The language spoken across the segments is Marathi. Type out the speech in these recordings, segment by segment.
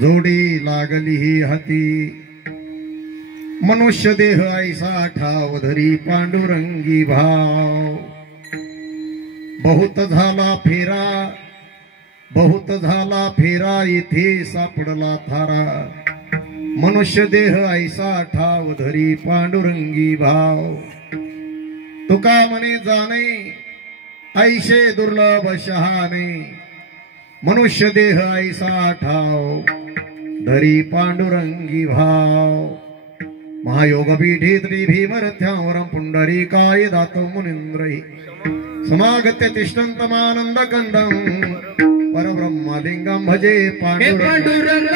जोडी लागली ही हाती मनुष्य देह ऐसा ठाव धरी पांडुरंगी भाव बहुत झाला फेरा इथे सापडला थारा मनुष्य देह ऐसा ठाव धरी पांडुरंगी भाव तुका मने जाणे ऐशे दुर्लभ शहाणे मनुष्य देह ऐसा ठाव धरी पांडुरंगी भाव महायोगपीठे भीमरथ्यावरं पुंडरीकाय दातो मुनींद्रहि समागत्य तिष्ठन्तमानन्दकन्दं परब्रह्मलिंगं भजे पांडुरंग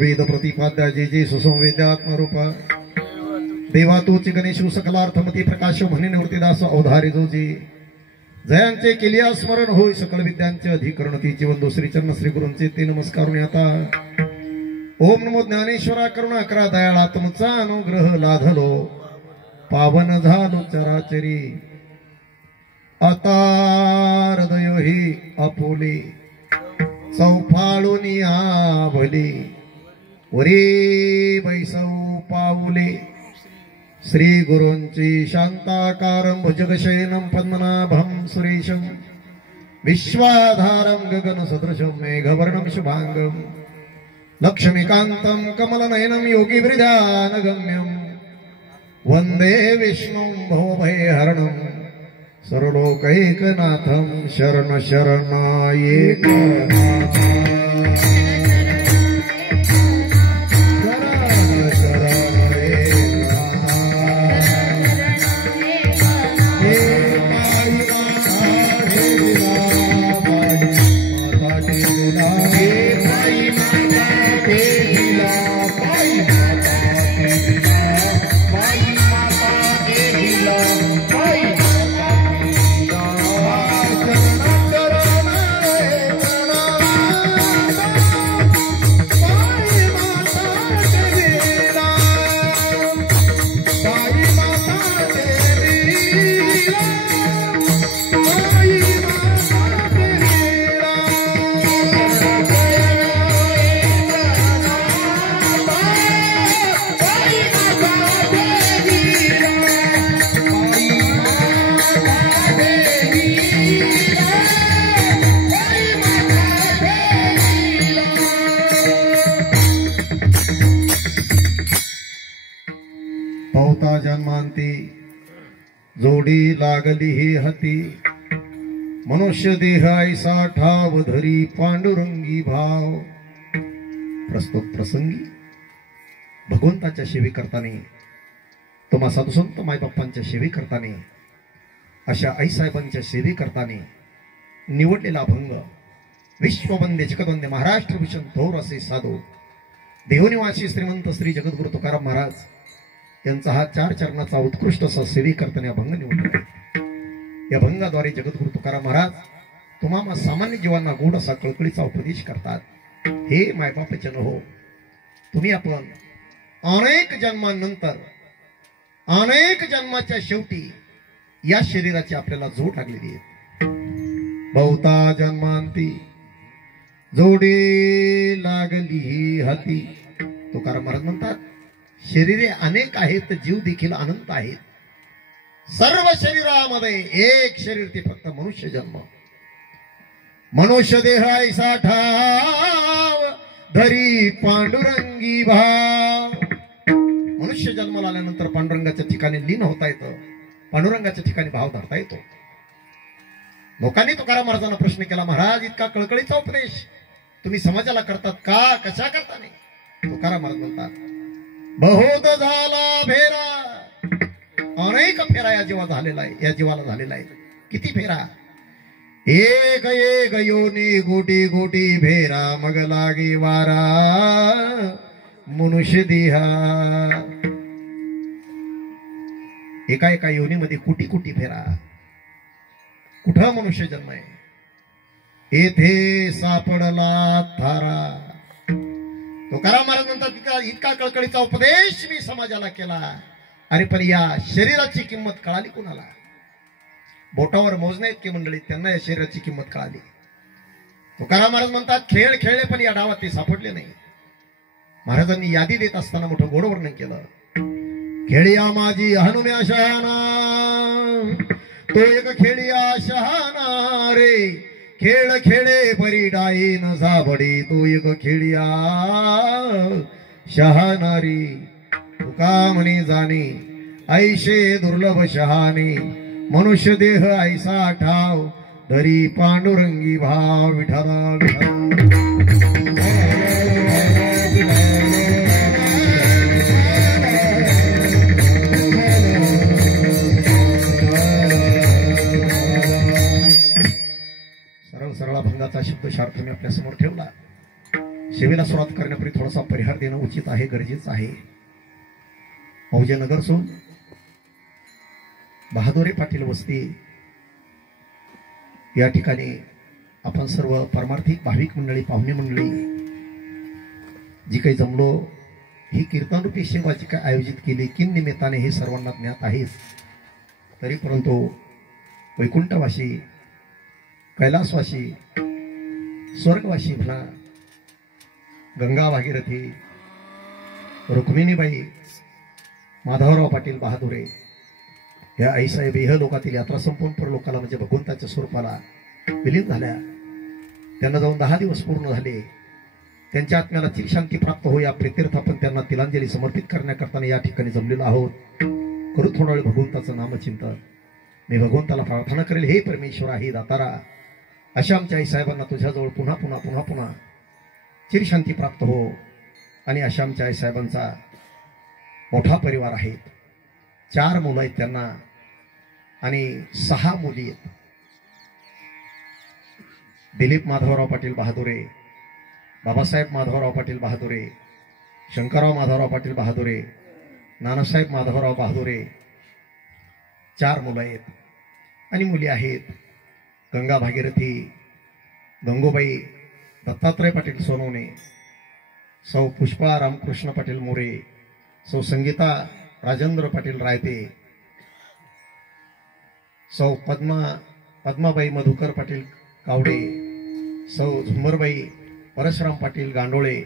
वेद प्रतिपाद्या जे जे सुसंवेद्यात्मरूपा देवा तूच गणेशु सकलार्थमती प्रकाश म्हणे निवृत्तीदास अवधारी जोजी जयांचे केलिया स्मरण होय सकल विद्यांचे अधिकरण ती जीवन श्री चरण श्री गुरूंचे ते नमस्कारून आता ओम नमो ज्ञानेश्वरा करुणा करा दयाळा तुमचा अनुग्रह लाधलो पावन झालो चराचरी आता हृदय ही आपोले चौफाळून भले वरी बैसव पाऊले श्री गुरूंची शांताकारं भुजगशयनं पद्मनाभं सुरेशं विश्वाधारं गगन सदृशं मेघवर्णं शुभांगं लक्ष्मीकान्तं कमलनयनं योगिवृधानगम्यं वन्दे विष्णुं भवभयहरणं सर्वलोकैकनाथं शरण शरणायेकनाथ जोडी लागली ही हाती मनुष्य देह ऐसा ठाव धरी पांडुरंगी भाव प्रस्तुत प्रसंगी भगवंताच्या सेवे करताना तुम्हा साधुसंत मायबापांच्या सेवे करताना अशा आईसाहेबांच्या सेवे करताना निवडलेला अभंग विश्ववंदे जगदवंदे महाराष्ट्र भूषण थोर असे साधू देवनिवासी श्रीमंत श्री जगद्गुरु तुकाराम महाराज यांचा हा 4 चरणाचा उत्कृष्ट असा सेवी करताना भंग निवडला. या भंगाद्वारे जगद्गुरु तुकाराम महाराज तुम्हा सामान्य जीवांना गोड असा कळकळीचा उपदेश करतात. हे मायबापचन हो, तुम्ही आपण अनेक जन्मांनंतर अनेक जन्माच्या शेवटी या शरीराची आपल्याला जोड लागलेली आहे. बहुता जन्मांती जोडी लागली हाती. तुकाराम महाराज म्हणतात शरीरे अनेक आहेत, जीव देखील अनंत आहेत. सर्व शरीरामध्ये एक शरीर ते फक्त मनुष्य जन्म. मनुष्य देह ऐसा ठाव धरी पांडुरंगी भाव. मनुष्य जन्माला आल्यानंतर पांडुरंगाच्या ठिकाणी लीन होता येतं, पांडुरंगाच्या ठिकाणी भाव धरता येतो. लोकांनी तुकाराम महाराजांना प्रश्न केला, महाराज इतका कळकळीचा उपदेश तुम्ही समाजाला करतात का, कशा करता नाही? तुकाराम महाराज म्हणतात बहुत झाला फेरा. अनेक फेरा या जीवा झालेला आहे, या जीवाला झालेला आहे. किती फेरा? एक एक योनी गोटी गोटी फेरा मग लागे वारा मनुष्य देहा. एका एका योनीमध्ये कोटी कोटी फेरा. कुठं मनुष्य जन्म आहे? येथे सापडला थारा. तुकाराम महाराज म्हणतात इतका कळकळीचा उपदेश मी समाजाला केला, अरे पण या शरीराची किंमत कळाली कुणाला? बोटावर मोजण्या इतकी मंडळी त्यांना या शरीराची किंमत कळाली. तुकाराम महाराज म्हणतात खेळ खेळले पण या डावात ते सापडले नाही. महाराजांनी यादी देत असताना मोठं गोड वर्णन केलं. खेळिया माझी हनुम्या शहाणा, तो एक खेळिया शहाणा रे. खेळ खेळे परी डाई न झाबडी, तो एक खेळिया शहाणारी. तुका म्हणे जाणे ऐशे दुर्लभ शहाणे, मनुष्य देह ऐसा ठाव धरी पांडुरंगी भाव. विठ्ठला विठ्ठला. सरळा भंगाचा शब्दशार्थ मी आपल्या समोर ठेवला. सेवेला सुरुवात करण्यापूर्वी थोडासा परिहार देणं उचित आहे, गरजेचं आहे. मौजे नगर सोन बहादुरे पाटील वस्ती या ठिकाणी आपण सर्व परमार्थिक भाविक मंडळी, पाहुणे मंडळी जी काही जमलो, ही कीर्तनरूपी सेवा जी काही आयोजित केली किन निमित्ताने हे सर्वांना ज्ञात आहेच. तरी परंतु वैकुंठवासी, कैलासवासी, स्वर्गवासी म्हणा, गंगा भागीरथी, रुक्मिणीबाई, माधवराव पाटील बहादुरे या आईसाहेब इह लोकातील यात्रा संपूर्ण परलोकाला म्हणजे भगवंताच्या स्वरूपाला विलीन झाल्या. त्यांना जाऊन 10 दिवस पूर्ण झाले. त्यांच्या आत्म्याला चिरशांती प्राप्त हो या प्रीतीर्थ आपण त्यांना तिलांजली समर्पित करण्याकरता या ठिकाणी जमलेलो आहोत. करू थोडा वेळ भगवंताचं नामचिंतन. मी भगवंताला प्रार्थना करेल, हे परमेश्वरा, हे दातारा, अशा आमच्या आईसाहेबांना तुझ्याजवळ पुन्हा पुन्हा पुन्हा पुन्हा चिरशांती प्राप्त हो. आणि अशा आमच्या आईसाहेबांचा मोठा परिवार आहेत. 4 मुलं आहेत त्यांना आणि 6 मुली आहेत. दिलीप माधवराव पाटील बहादुरे, बाबासाहेब माधवराव पाटील बहादुरे, शंकरराव माधवराव पाटील बहादुरे, नानासाहेब माधवराव बहादुरे, 4 मुलं आहेत. आणि मुली आहेत गंगा भागीरथी, गंगूबाई दत्तात्रय पाटील सोनवणे, सौ पुष्पा रामकृष्ण पाटील मोरे, सौ संगीता राजेंद्र पाटील रायते, सौ पद्माबाई मधुकर पाटील कावडे, सौ झुंबरबाई परशुराम पाटील गांडोळे,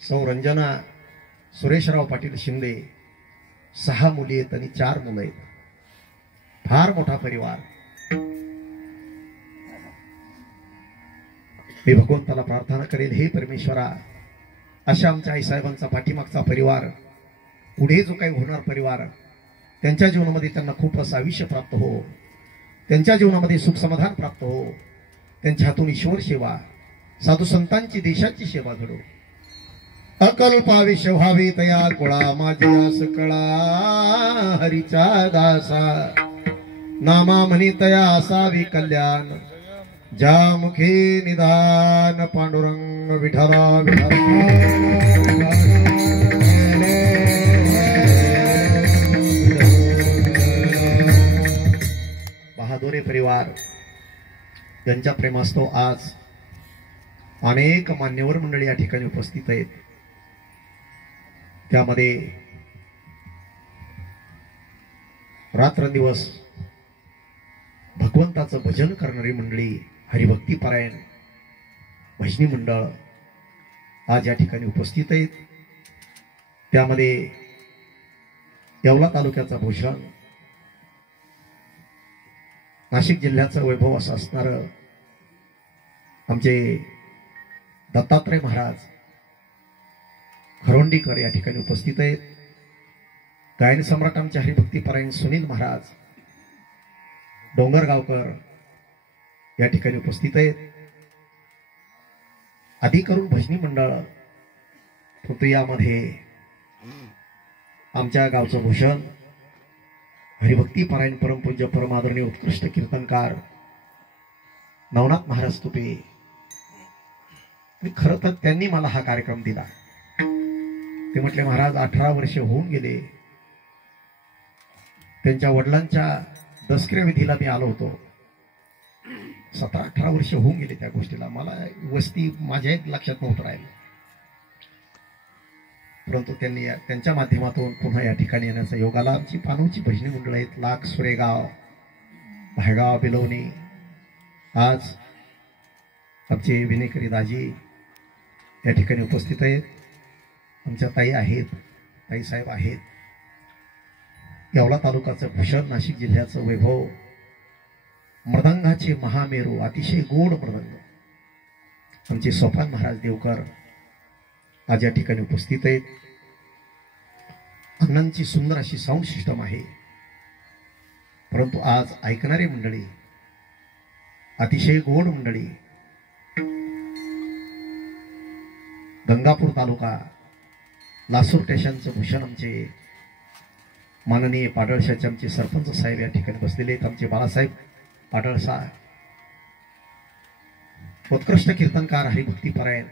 सौ रंजना सुरेशराव पाटील शिंदे. 6 मुली आहेत आणि 4 मुलं आहेत. फार मोठा परिवार. मी भगवंताला प्रार्थना करेल, हे परमेश्वरा, अशा आमच्या आईसाहेबांचा पाठीमागचा परिवार, पुढे जो काही होणार परिवार, त्यांच्या जीवनामध्ये त्यांना खूप असं आयुष्य प्राप्त हो, त्यांच्या जीवनामध्ये सुख समाधान प्राप्त हो, त्यांच्या हातून ईश्वर सेवा, साधू संतांची, देशाची सेवा घडो. अकल्पाविष व्हावी तया कुळा, माझी आस कळा हरीचा दासा, नामा म्हणी तया असावी कल्याण. ज्या मुखे निदान पांडुरंग विठला विठला बहादुरे परिवार त्यांच्या प्रेमास्तव आज अनेक मान्यवर मंडळी या ठिकाणी उपस्थित आहेत. त्यामध्ये रात्रंदिवस भगवंताचं भजन करणारी मंडळी, हरिभक्ती पारायण भजनी मंडळ आज या ठिकाणी उपस्थित आहेत. त्यामध्ये येवला तालुक्याचा भूषण, नाशिक जिल्ह्याचं वैभव असं असणारं आमचे दत्तात्रय महाराज खरोंडीकर या ठिकाणी उपस्थित आहेत. गायन सम्राट आमचे हरिभक्ती पारायण सुनील महाराज डोंगरगावकर या ठिकाणी उपस्थित आहेत. आदी करून भजनी मंडळ, परंतु यामध्ये आमच्या गावचं भूषण, हरिभक्ती पारायण परमपूज्य परमादरणीय उत्कृष्ट कीर्तनकार नवनाथ महाराज तुपे. खरं तर त्यांनी मला हा कार्यक्रम दिला. ते म्हटले, महाराज 18 वर्ष होऊन गेले, त्यांच्या वडिलांच्या दसक्रिया विधीला मी आलो होतो. 17-18 वर्ष होऊन गेले त्या गोष्टीला. मला वस्ती माझ्या लक्षात नव्हतं राहिलं. परंतु त्यांनी त्यांच्या माध्यमातून पुन्हा या ठिकाणी येण्याचा योग आला. आमची पानवची भजनी मंडळ आहेत, लाख, सुरेगाव, भायगाव, बिलवणी. आज आमचे विनेकरी दाजी या ठिकाणी उपस्थित आहेत. आमच्या ताई आहेत, ताई साहेब आहेत. येवला तालुक्याचं भूषण, नाशिक जिल्ह्याचं वैभव, मृदंगाचे महामेरू, अतिशय गोड मृदंग आमचे सोपान महाराज देवकर आज या ठिकाणी उपस्थित आहेत. अण्णांची सुंदर अशी साऊंड सिस्टम आहे. परंतु आज ऐकणारी मंडळी, अतिशय गोड मंडळी, गंगापूर तालुका लासूर स्टेशनचे भूषण आमचे माननीय पाडळशाचे आमचे सरपंच साहेब या ठिकाणी बसलेले आहेत. आमचे बाळासाहेब पाडळसा, उत्कृष्ट कीर्तनकार, हरिभक्ती पारायण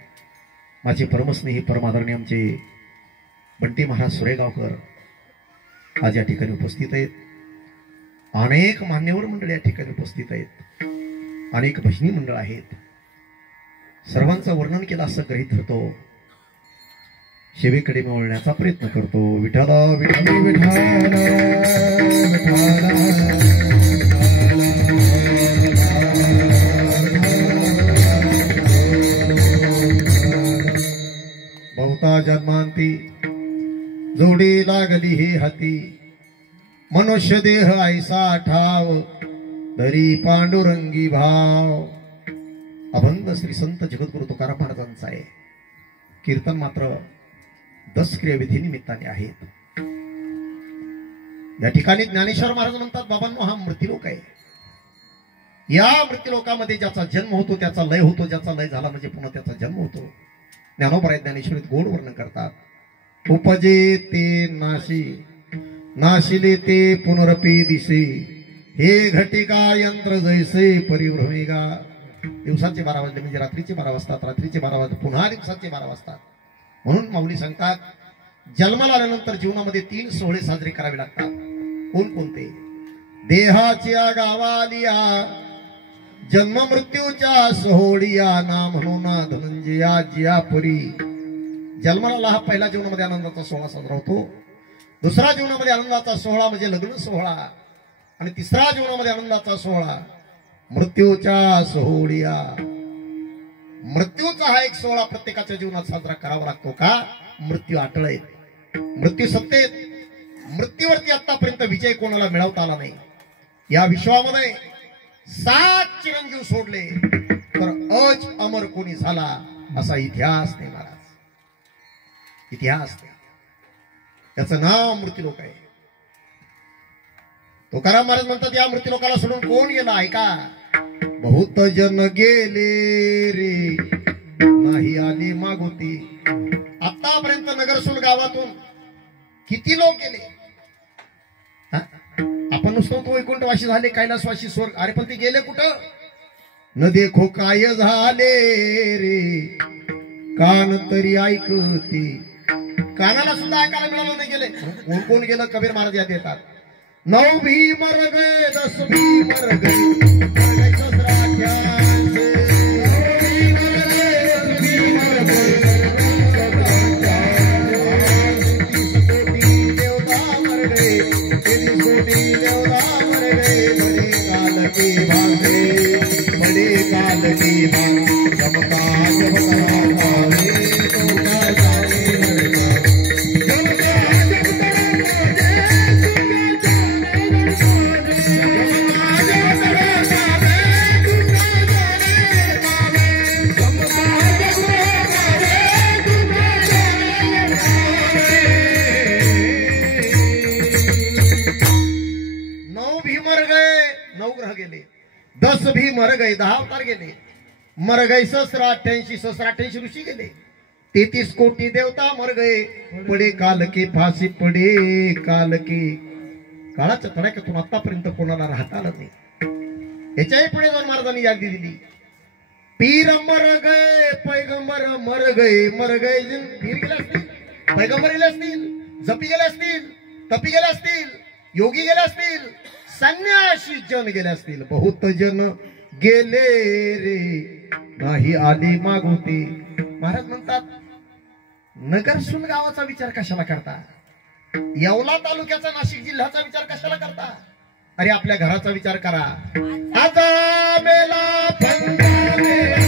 माझे परमस्नेही परमादरणीय आमचे बंटी महाराज सुरेगावकर आज या ठिकाणी उपस्थित आहेत. अनेक मान्यवर मंडळी या ठिकाणी उपस्थित आहेत. अनेक भजनी मंडळ आहेत. सर्वांचं वर्णन केलं असं गृहीत धरतो. सेवेकडे मिळवण्याचा प्रयत्न करतो. विठ्ठला विठ्ठल विठ्ठल बहुता जन्मांती जोडी लागली ही हाती, मनुष्य देह ऐसा ठाव धरी पांडुरंगी भाव. अभंग श्री संत जगद्गुरु तुकाराम महाराजांचा आहे. कीर्तन मात्र 10 क्रियाविधी निमित्ताने आहेत. या ठिकाणी ज्ञानेश्वर महाराज म्हणतात, बाबांनो, हा मृत्यूलोक आहे. या मृत्यूलोकामध्ये ज्याचा जन्म होतो त्याचा लय होतो, ज्याचा लय झाला म्हणजे पुन्हा त्याचा जन्म होतो. ज्ञानोबराय ज्ञानेश्वरीत गोड वर्णन करतात. उपजे ते नाशी, नाशिले ते पुनरपी दिसे, हे घटिका यंत्र जैसे परिभ्रमेगा. दिवसाचे 12 वाजले म्हणजे रात्रीचे 12 वाजतात, रात्रीचे 12 वाजले पुन्हा दिवसाचे 12 वाजतात. म्हणून माऊली सांगतात, जन्माला आल्यानंतर जीवनामध्ये 3 सोहळे साजरे करावे लागतात. कोणकोणते? देहाच्या गावालिया, जन्म मृत्यूच्या सोहळिया, ना म्हणून धनंजया जिया पुरी. जन्माला हा पहिला जीवनामध्ये आनंदाचा सोहळा साजरा होतो. दुसरा जीवनामध्ये आनंदाचा सोहळा म्हणजे लग्न सोहळा, आणि तिसरा जीवनामध्ये आनंदाचा सोहळा मृत्यूच्या सोहळिया. मृत्यूचा हा एक सोहळा प्रत्येकाच्या जीवनात साजरा करावा लागतो. का? मृत्यू अटळ आहे, मृत्यू सत्तेत. मृत्यूवरती आतापर्यंत विजय कोणाला मिळवता आला नाही. या विश्वामध्ये 7 चिरंजीव सोडले तर अज अमर कोणी झाला असा इतिहास नाही महाराज, इतिहास नाही. त्याचं नाव मृत्यूलोक आहे. तुकाराम महाराज म्हणतात, या मृत्यूलोकाला सोडून कोण गेला? ऐका, बहुत जन गेले रे, नाही आले मागोती. आतापर्यंत नगरसूल गावातून किती लोक गेले? आपण नुसतं तो वैकुंठवासी झाले, कैलासवासी, स्वर्ग. अरे पण ते गेले कुठं? न देखो काय झाले रे कान तरी ऐकते. कानाला सुद्धा ऐकायला मिळालं नाही गेले. कोण कोण गेलं कबीर महाराज यात येतात. 9 भी मर गए 10 भी मर गए बड़े काल की गेले 10 भी मर गए 10 अवतार गेले. मर गए 88 ऋषी गेले. 33 कोटी देवता मर गए. पडे काल की फाशी पडे काल की. काळाच्या तडाख्यातून आतापर्यंत कोणाला राहता आलं नाही. याच्याही पुढे जाऊन महाराजांनी यादी दिली. पीर मर गए पैगंबर मर गए. मर गए पीर गेले असतील, पैगंबर गेले असतील, जपी गेले असतील, तपी गेले असतील, योगी गेले असतील, संन्यासी जन गेले असतील. बहुत जन गेले रे नाही आली मागुती. महाराज म्हणतात नगरसूल गावाचा विचार कशाला करता. येवला तालुक्याचा नाशिक जिल्ह्याचा विचार कशाला करता. अरे आपल्या घराचा विचार करा. आता मेला पंगा मेला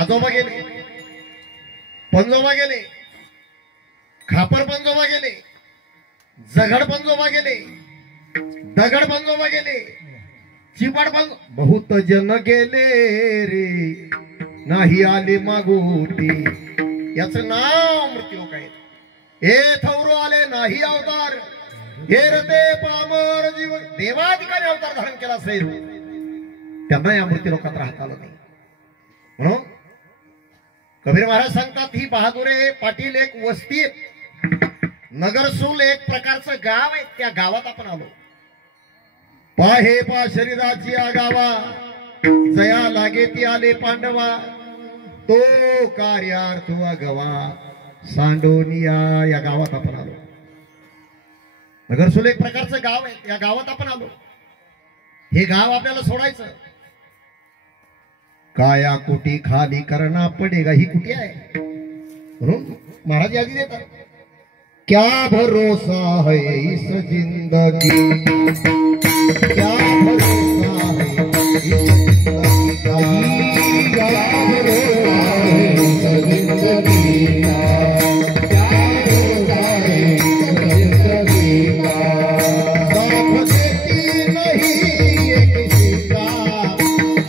पंजोबा गेले, पंजोबा गेले, खापर पंजोबा गेले, जगड पंजोबा गेले, दगड पंजोबा गेले, चिपड बहुत जन गेले रे नाही आले मागोटी. याचं नाव मृत्यूलोक आहे. हे थौरो आले नाही अवतार हेरते पामर जीवन. देवाधिकारी अवतार धारण केला असेल त्यांना या मृत्यूलोकात राहता आलं नाही. म्हणून कबीर महाराज सांगतात ही बहादुरे पाटील एक वस्ती नगरसूल एक प्रकारचं गाव आहे. त्या गावात आपण आलो. पाहे पा शरीराची आगावा जया लागे ती आले पांडवा तो कार्यार्थ गवा सांडोनिया. या गावात आपण आलो. नगरसूल एक प्रकारचं गाव आहे. या गावात आपण आलो. हे गाव आपल्याला सोडायचं. काया कुटी खाली करना पडेगा. ही कुटी आहे म्हणून महाराज यादी देतात. क्या भरोसा है इस जिंदगी क्या भरोसा है इस जिंदगी का. क्या भरोसा है इस जिंदगी का. क्या भरोसा है इस जिंदगी का. साथ देती नहीं ये किसी का.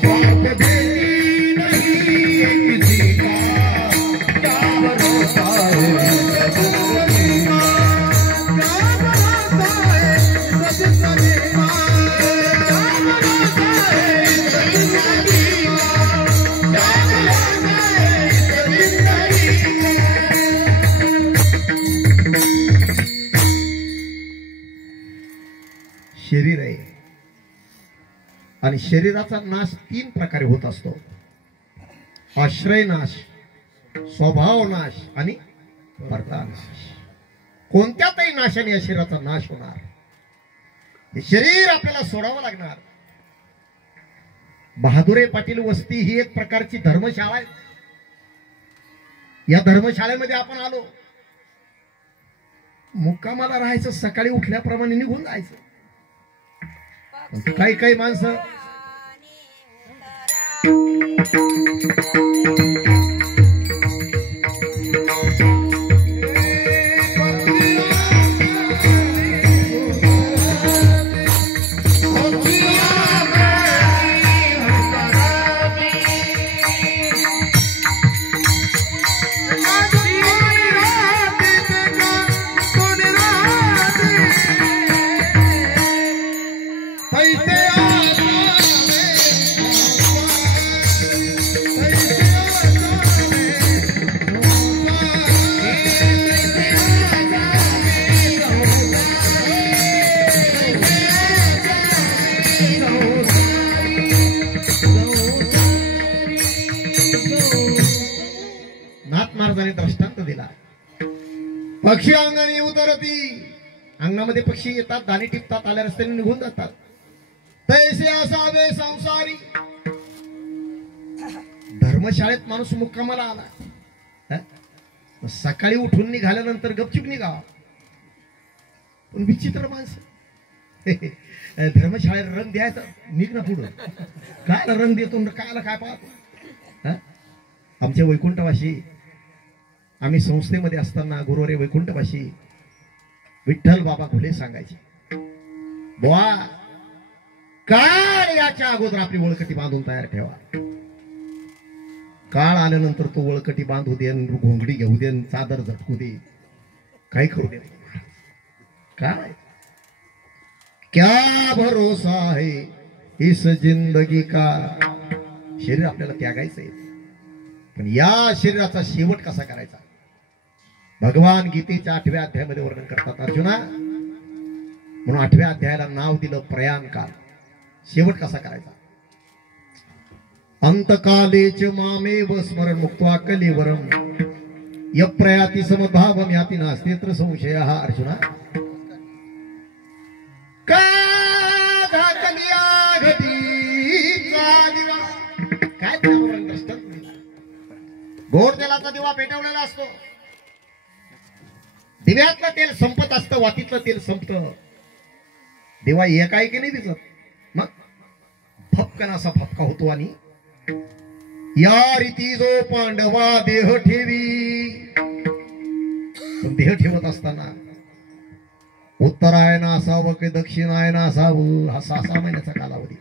साथ देती नहीं ये किसी का. क्या भरोसा है इस जिंदगी का. शरीर आहे आणि शरीराचा नाश 3 प्रकारे होत असतो. आश्रय नाश, स्वभाव नाश आणि परता नाश. कोणत्यातही नाशाने या शरीराचा नाश होणार. हे शरीर आपल्याला सोडावं लागणार. बहादुरे पाटील वस्ती ही एक प्रकारची धर्मशाळा आहे. या धर्मशाळेमध्ये आपण आलो. मुक्कामाला राहायचं. सकाळी उठल्याप्रमाणे निघून जायचं. काही काही माणसं पक्षी अंगणी उतरती, अंगणामध्ये पक्षी येतात, दाणे टिपतात, आल्या रस्त्याने निघून जातात. तैसे असावे संसारी. धर्मशाळेत माणूस मुक्कामाला आला, सकाळी उठून निघाल्यानंतर गपचूप निघावा. पण विचित्र माणसं. धर्मशाळेला रंग द्यायचा, निघ ना पुढं. कायला रंग देतो, कायला काय पाहतो. आमच्या वैकुंठवाशी, आम्ही संस्थेमध्ये असताना गुरुवारी वैकुंठवाशी विठ्ठल बाबा घुले सांगायचे, बुवा काळ याच्या अगोदर आपली वळकटी बांधून तयार ठेवा. काळ आल्यानंतर तो वळकटी बांधू दे, घोंगडी घेऊ दे, चादर झटकू दे, काही करू दे. काय क्या भरोसा है इस जिंदगी का. शरीर आपल्याला त्यागायचंय, पण या शरीराचा शेवट कसा करायचा. भगवान गीतेच्या 8व्या अध्यायामध्ये वर्णन करतात. अर्जुना, म्हणून 8व्या अध्यायाला नाव दिलं प्रयाण काल. शेवट कसा करायचा. अंतकालेच मामेव स्मरण मुक्त्वा कलेवरम यप्रयाति समभावम याति नास्तेत्र संशयः. अर्जुना, का घातलिया घटीचा दिवा. काय दृष्ट गोड तेलाचा दिवा पेटवलेला असतो, दिव्यातलं तेल संपत असतं, वातीतलं तेल संपतं. दिवा एकाएकी नाही दिसत, मग फपकन असा फपका होतो. आणि या रीती जो पांडवा देह ठेवी, पण देह ठेवत असताना उत्तरायण असावं की दक्षिणायन असावं, हा 6 महिन्याचा कालावधी.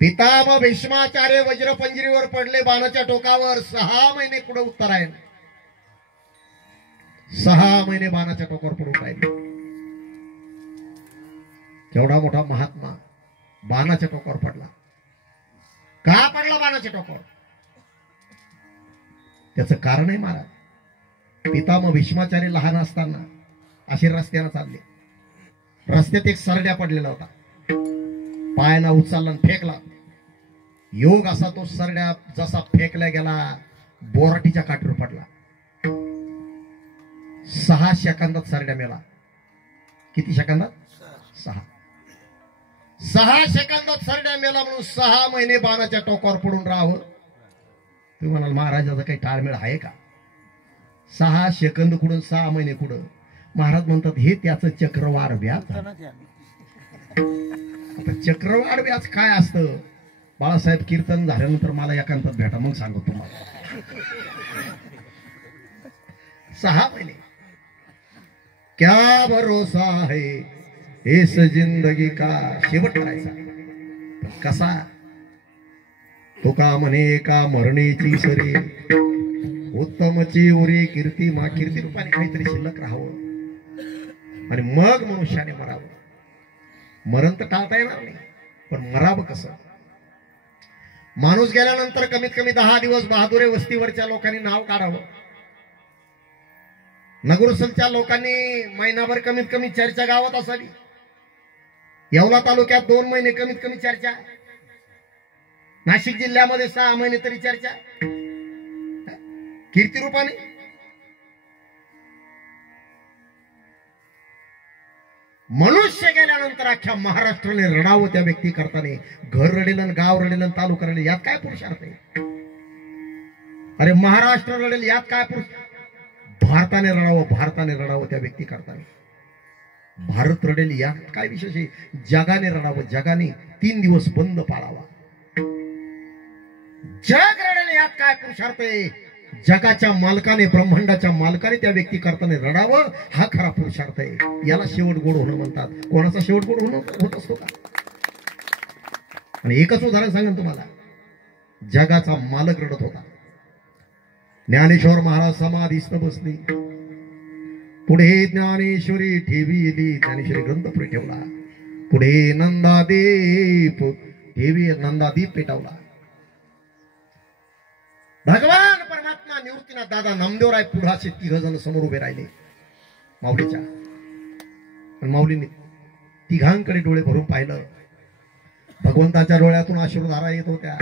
पितामह भीष्माचार्य वज्रपंजरीवर पडले बाणाच्या टोकावर. 6 महिने पुढे उत्तरायण, 6 महिने बाणाच्या टोकावर पडून राहिले. केवढा मोठा महात्मा बाणाच्या टोकावर पडला. का पडला बाणाच्या टोकावर? त्याचं कारण आहे महाराज. पितामह भीष्माचार्य लहान असताना असे रस्त्यानं चालले. रस्त्यात एक सरड्या पडलेला होता, पायाला उचलला आणि फेकला. योग असा तो सरड्या जसा फेकला गेला, बोराटीच्या काठीवर पडला. 6 सेकंदात सरड्या मेला. किती सेकंदात? 6 सेकंदात सरड्या मेला. म्हणून 6 महिने बाणाच्या टोकावर पडून राहावं. तुम्ही म्हणाल महाराजाचा काही टाळमेळ आहे का? 6 सेकंद कुठून 6 महिने कुठं? महाराज म्हणतात हे त्याचं चक्रवाढ व्याज. आता चक्रवाढ व्याज काय असतं? बाळासाहेब कीर्तन झाल्यानंतर मला एकांतात भेटा, मग सांगतो तुम्हाला. 6 महिने. क्या भरोसा है इस जिंदगी का. शेवट करायचा कसा? तो का म्हणे का मरणेची सरी उत्तमची उरी कीर्ती मा. कीर्ती रूपाने काहीतरी शिल्लक राहावं आणि मग मनुष्याने मरावं. मरण तर टाळता येणार नाही, पण मरावं कसं? माणूस गेल्यानंतर कमीत कमी 10 दिवस बहादुरे वस्तीवरच्या लोकांनी नाव काढावं. नगरसलच्या लोकांनी महिनाभर कमीत कमी चर्चा गावात असावी. येवला तालुक्यात 2 महिने कमीत कमी चर्चा. नाशिक जिल्ह्यामध्ये 6 महिने तरी चर्चा. कीर्तिरूपाने मनुष्य गेल्यानंतर अख्ख्या महाराष्ट्राने रडावं त्या व्यक्ती करताना. घर रडेल, गाव रडेल, तालुका रडेल, यात काय पुरुषार्थ आहे? अरे महाराष्ट्र रडेल, यात काय पुरुष? भारताने रडावं, भारताने रडावं त्या व्यक्ती करताना. भारत रडेल, यात काय विशेष आहे? जगाने रडावं, जगाने 3 दिवस बंद पाळावा. जग रडेल, यात काय पुरुषार्थ आहे? जगाच्या मालकाने, ब्रह्मांडाच्या मालकाने त्या व्यक्ती करताना रडावं, हा खरा पुरुषार्थ आहे. याला शेवट गोड होणं म्हणतात. कोणाचा शेवट गोड होणं होत असतो का? आणि एकच उदाहरण सांगेन तुम्हाला. जगाचा मालक रडत होता. ज्ञानेश्वर महाराज समाधीस्थ बसली. पुढे ज्ञानेश्वरी ठेविली, ज्ञानेश्वरी ग्रंथ पुढे ठेवला. पुढे नंदादीप ठेवी, नंदादीप पेटवला. भगवान परमात्मा निवृत्तीनाथ दादा नामदेवराय पुढाचे 3 जण समोर उभे राहिले माऊलीच्या. पण माऊलीने 3घांकडे डोळे भरून पाहिलं. भगवंताच्या डोळ्यातून आशीर्वाद येत होत्या.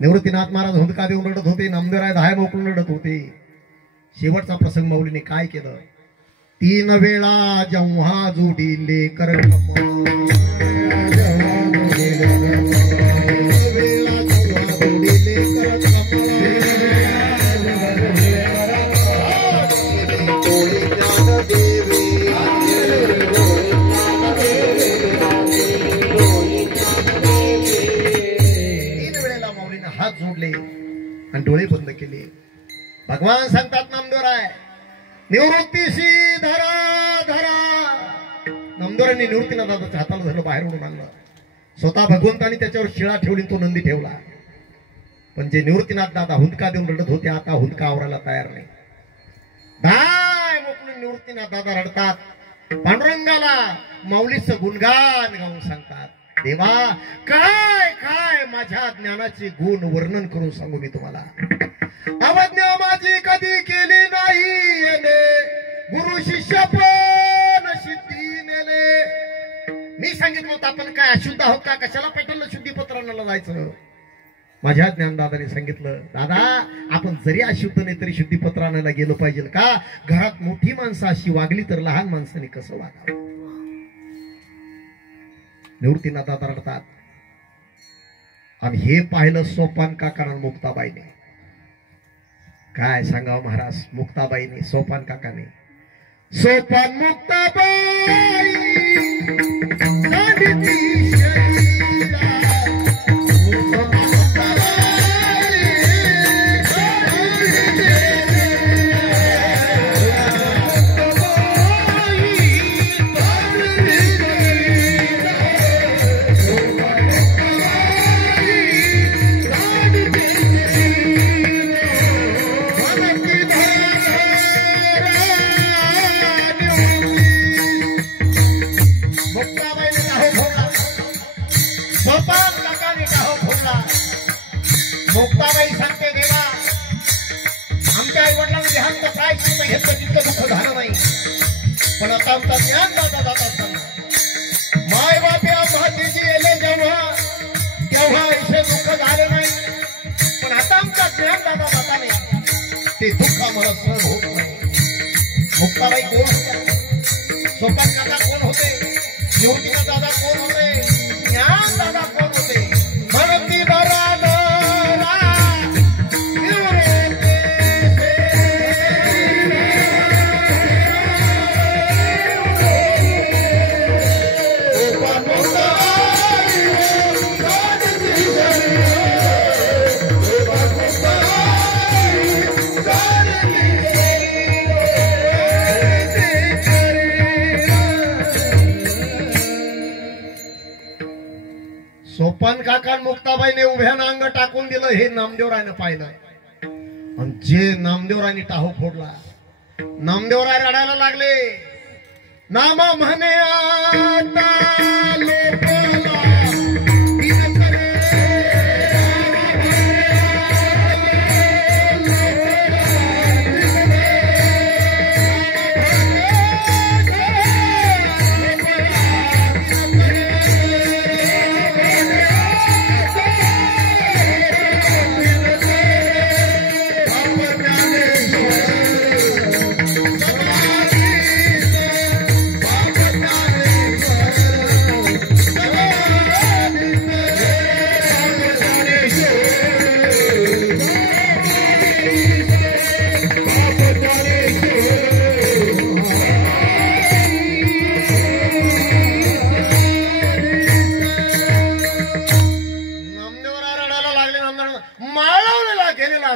निवृत्तीनाथ महाराज हुंदका देऊन रडत होते. नामदेवराय धाय मोकळून रडत होते. शेवटचा प्रसंग माऊलीने काय केलं? 3 वेळा जेव्हा जोडीले कर हात जोडले आणि डोळे बंद केले. भगवान सांगतात नामदेवराय निवृत्तीशी धरा धरा. नामदेवरांनी निवृत्तीनाथाच्या हाताला धरलं, बाहेर ओढून आणलं. स्वतः भगवंतानी त्याच्यावर शिळा ठेवली, तो नंदी ठेवला. पण जे निवृत्तीनाथ दादा हुंदका देऊन रडत होते, आता हुंदका आवरायला तयार नाही. दाय मोकळून निवृत्तीनाथ दादा रडतात. पांडुरंगाला माऊलीचं गुणगान गाऊन सांगतात, देवा काय काय माझ्या ज्ञानाचे गुण वर्णन करून सांगू मी तुम्हाला. अवज्ञा माझी कधी केली नाही येणे, गुरु शिष्य पण सिद्धी नेले. मी सांगितलं होतं आपण काय अशुद्ध आहोत का, कशाला पेटवलं शुद्धीपत्रांना जायचं. माझ्या ज्ञानदादाने सांगितलं, दादा आपण जरी अशुद्ध नाही तरी शुद्धीपत्र आणायला गेलो पाहिजे का. घरात मोठी माणसं अशी वागली तर लहान माणसाने कसं वागावं. निवृत्तीनाथ दादा रडतात. आणि हे पाहिलं सोपान काकाने मुक्ताबाईने. काय सांगावं महाराज, मुक्ताबाईने सोपान काकाने. सोपान मुक्ताबाई मुक्ताबाई सांगते, देवा आमच्या आई वडिलांना देहांत प्रायश्चित्त घेतलं तितकं दुःख झालं नाही. पण आता आमचा ज्ञान दादा जात असताना माय बापे महतीची येले जेव्हा तेव्हा इथे दुःख झाले नाही. पण आता आमचा ज्ञान दादा जाताने ते दुःख आम्हाला सहन होत नाही. मुक्ताबाई कोण होत्या? सोपान काका कोण होते? निवृत्तीनाथ दादा कोण होते? ज्ञान दादा कोण होते? म्हणती बरा सोपान काका मुक्ताबाईने उभ्यानं अंग टाकून दिलं. हे नामदेवरायनं पाहिलं. आणि जे नामदेवरायने टाहो फोडला, नामदेवराय रडायला लागले. नाम म्हणे आता लोकाला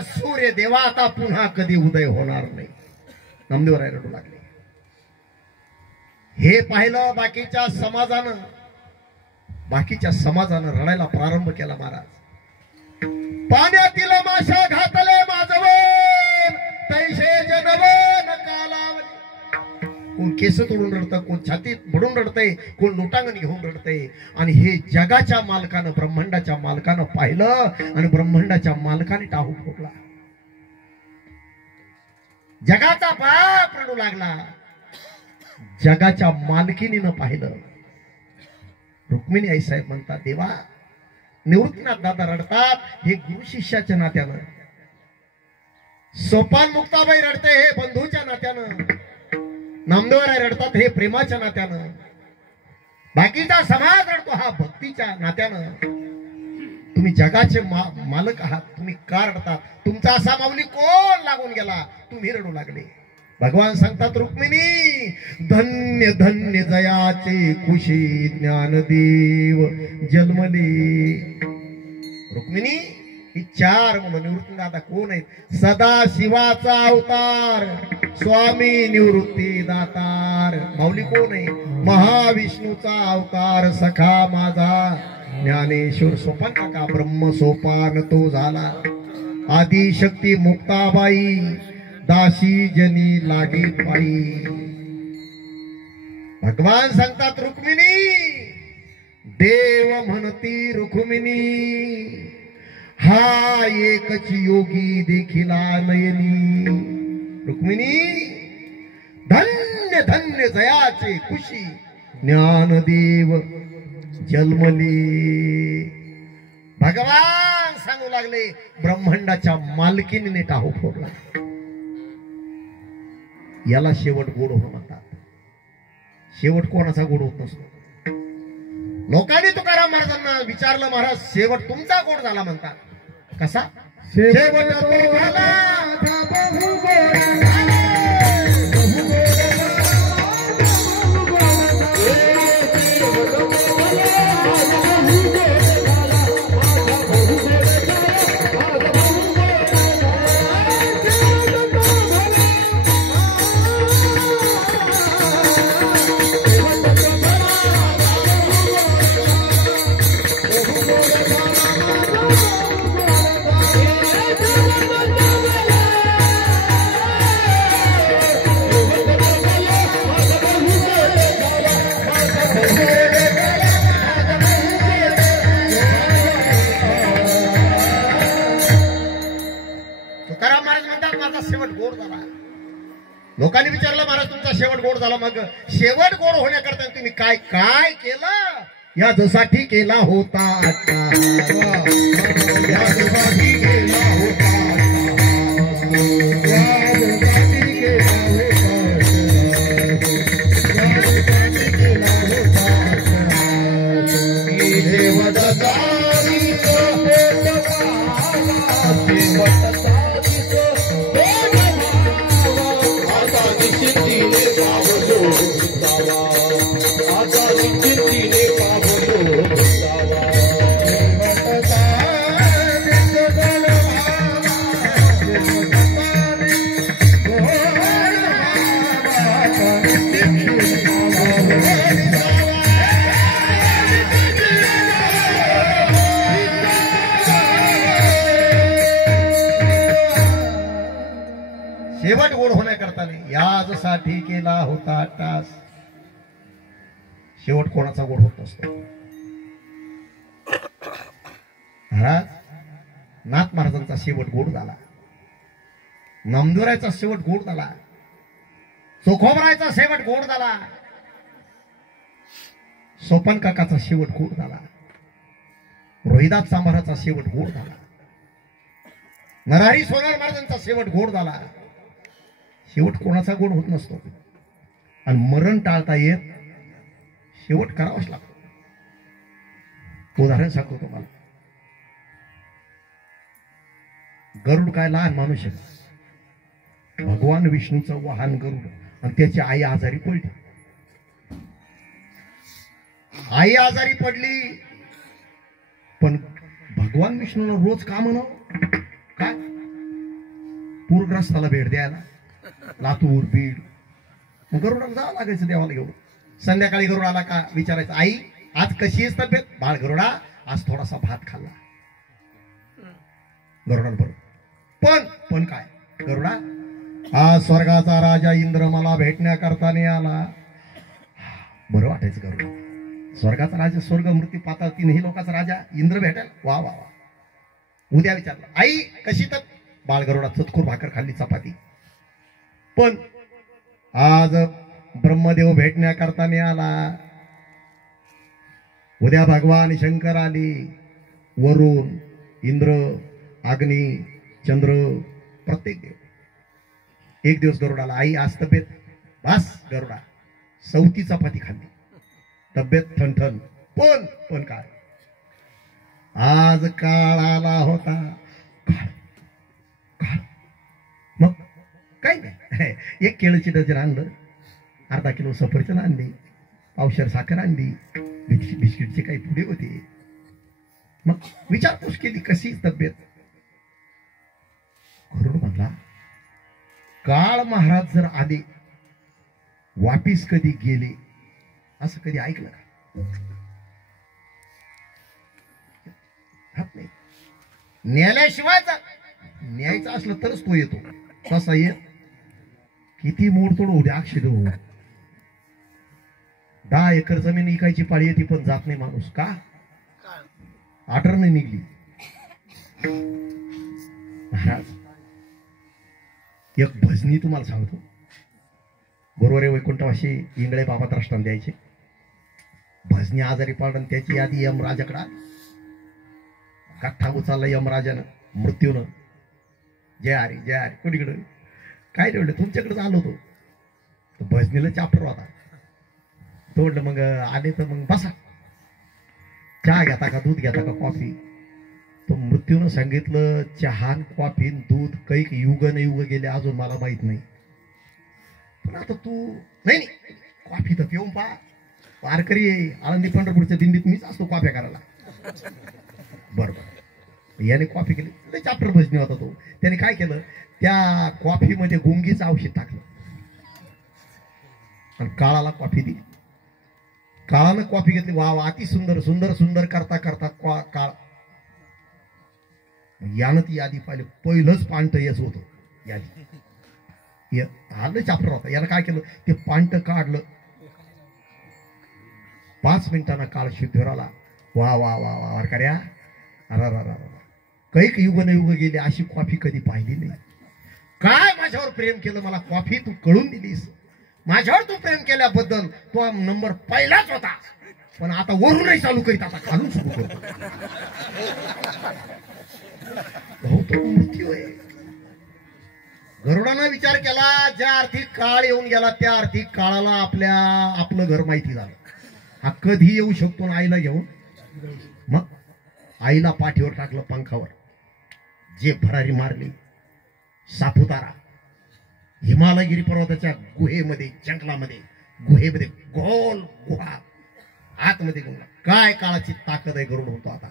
सूर्य देवा आता पुन्हा कधी उदय होणार नाही. नामदेवराय रडू लागले. हे पाहिलं बाकीच्या समाजानं रडायला प्रारंभ केला. महाराज पाण्यातील माशा घातले माझवन तैसे जनवन कालावली. कोण केस तोडून रडतं, कोण छातीत बुडून रडतंय, कोण लोटांगण घेऊन रडतंय. आणि हे जगाच्या मालकानं, ब्रह्मांडाच्या मालकानं पाहिलं आणि ब्रह्मांडाच्या मालकाने टाहू फोडला. जगाचा बाप रडू लागला. जगाच्या मालकीनीनं पाहिलं. रुक्मिणी आई साहेब म्हणतात, देवा निवृत्तीनाथ दादा रडतात. हे गुरु शिष्याच्या नात्यानं सोपान मुक्ताबाई रडते हे बंधूच्या नात्यानं, नामदेवराय रडतात हे प्रेमाच्या नात्यानं, बाकीचा समाज रडतो हा भक्तीच्या नात्यानं. तुम्ही जगाचे मालक आहात, तुम्ही का रडतात? तुमचा असा माऊली कोण लागून गेला तुम्ही रडू लागले? भगवान सांगतात रुक्मिणी धन्य धन्य जयाचे कुशी ज्ञानदेव जन्मले. रुक्मिणी ही चार मुलं निवृत्ती दादा कोण आहेत? सदा शिवाचा अवतार स्वामी निवृत्ती दातार. माऊली कोण आहे? महाविष्णूचा अवतार सखा माझा ज्ञानेश्वर. सोपान काका ब्रह्म सोपान तो झाला. आदिशक्ती मुक्ताबाई दासी जनी लागे पायी. भगवान सांगतात रुक्मिणी देव म्हणती रुक्मिणी हा एकच योगी देखिला नयनी. रुक्मिणी धन्य धन्य जयाचे खुशी ज्ञानदेव जन्मले. भगवान सांगू लागले ब्रह्मांडाच्या मालकीने टाहू फोडला. याला शेवट गोड हो म्हणतात. शेवट कोणाचा गोड होत नसतो. लोकांनी तुकाराम महाराजांना विचारलं महाराज शेवट तुमचा गोड झाला म्हणतात. कसा शेवट झाला? लोकांनी विचारलं महाराज तुमचा शेवट गोड झाला. मग शेवट गोड होण्याकरता तुम्ही काय काय केलं? यासाठी केला होता यासाठी केला होता शेवट गोड होण्याकरता यासाठी केला होता टास. शेवट कोणाचा गोड होत नसतो. महाराज नाथ महाराजांचा शेवट गोड झाला. नामदेवरायचा शेवट गोड झाला. चोखोबरायचा शेवट गोड झाला. सोपान काकाचा शेवट गोड झाला. रोहिदास सांभाराचा शेवट गोड झाला. नरहरी सोनार महाराजांचा शेवट गोड झाला. शेवट कोणाचा गोड होत नसतो. आणि मरण टाळता येत, शेवट करावाच लागतो. उदाहरण सांगतो तुम्हाला. गरुड काय लहान माणूस आहे. भगवान विष्णूचं वाहन गरुड आणि त्याची आई आजारी पडली. आई आजारी पडली पण भगवान विष्णूला रोज का म्हणावं? काय पूरग्रस्ताला भेट द्यायला लातूर बीड. मग गरुडाला जावं लागायचं देवाला घेऊन. संध्याकाळी गरुड आला का विचारायचं आई आज कशी आहेस तब्येत? बाळ गरुडा आज थोडासा भात खाल्ला. गरुडाला बरोबर पण काय गरुडा आज स्वर्गाचा राजा इंद्र मला भेटण्याकरता नाही आला. बरं वाटायचं गरुडा. स्वर्गाचा राजा स्वर्ग मृत्यू पाताळ तीनही लोकांचा राजा इंद्र भेटेल. वा वा वा. उद्या विचारलं आई कशी? तर बाळ गरुडा चतकूर भाकर खाल्ली चपाती. पण आज ब्रह्मदेव भेटण्याकरता नाही आला. उद्या भगवान शंकर आली. वरुण इंद्र अग्नी चंद्र प्रत्येक देव एक दिवस गरुडाला, आई आज तब्येत बस. गरुडा 34 चपाती खाल्ली, तब्येत ठणठण. पण काय आज काळ आला होता. काळ मग काही नाही. एक केळीची डझन आणलं, अर्धा किलो सफरचंद आणली, पावशेर साखर आणली, बिस्किटचे काही पुढे होते. मग विचारपूस केली कशी तब्येत. गरुड म्हणला, काळ महाराज जर आले वापिस कधी गेले असं कधी ऐकलं का? नाही. न्यायाशिवाय न्यायचं असलं तरच तो येतो. तसा येत किती मोडतोड होऊ द्या, अक्षिद हो. 10 एकर जमीन इकायची पाळी येते पण जात नाही माणूस. का? आटर नाही निघली. महाराज एक भजनी तुम्हाला सांगतो. बरोबर आहे, वैकुंठवाशी इंगळे बाबा द्रष्टांत द्यायचे. भजनी आजारी पडून त्याची यादी यमराजाकडे गठ्ठा उचलला यमराजानं, मृत्यूनं. जय हरी जय हरी. कोणीकडे काय ठेवलं? तुमच्याकडेच आलो होतो. भजनीला चाप्टर होता. तो म्हटलं मग आले तर मग बसा, चहा घेता का दूध घेता का कॉफी? तो मृत्यूनं सांगितलं चहा कॉफी दूध काही युग न युग गेले अजून मला माहित नाही, पण आता तू नाही कॉफी तर पिऊन पहा. वारकरी आळंदी पंढरपूरच्या दिंडीत मीच असतो कॉफ्या करायला. बरोबर. याने कॉफी केली. चाप्टर भजनी होता तो. त्याने काय केलं, त्या कॉफीमध्ये गुंगीचं औषध टाकलं आणि काळाला कॉफी दिली. काळानं कॉफी घेतली. वा वा, अति सुंदर सुंदर सुंदर करता करता काळ. यानं ती यादी पाहिली. पहिलंच पांट येच होतं यादी. आलं चाप्टर होता. यानं काय केलं, ते पांट काढलं. 5 मिनिटांना काळ शुद्धीवर आला. वा वा वा वा वारकऱ्या, अरा काही युग न युग गेले अशी कॉफी कधी पाहिली नाही. काय माझ्यावर प्रेम केलं, मला कॉफी तू कळून दिलीस. माझ्यावर तू प्रेम केल्याबद्दल तो नंबर पहिलाच होता, पण आता वरूनही चालू करीत, आता खालून सुरू करतो. तो मृत्यू आहे. गरुडानं विचार केला, ज्या अर्थी काळ येऊन गेला त्या अर्थी काळाला आपलं घर माहिती झालं. हा कधी येऊ शकतो ना आईला घेऊन. मग आईला पाठीवर टाकलं, पंखावर. जे भरारी मारली. सापुतारा हिमालयगिरी पर्वताच्या गुहेमध्ये, जंगलामध्ये, गुहेमध्ये गोल गुहा आतमध्ये गुंगला. काय काळाची ताकद आहे. गरुड होतो आता.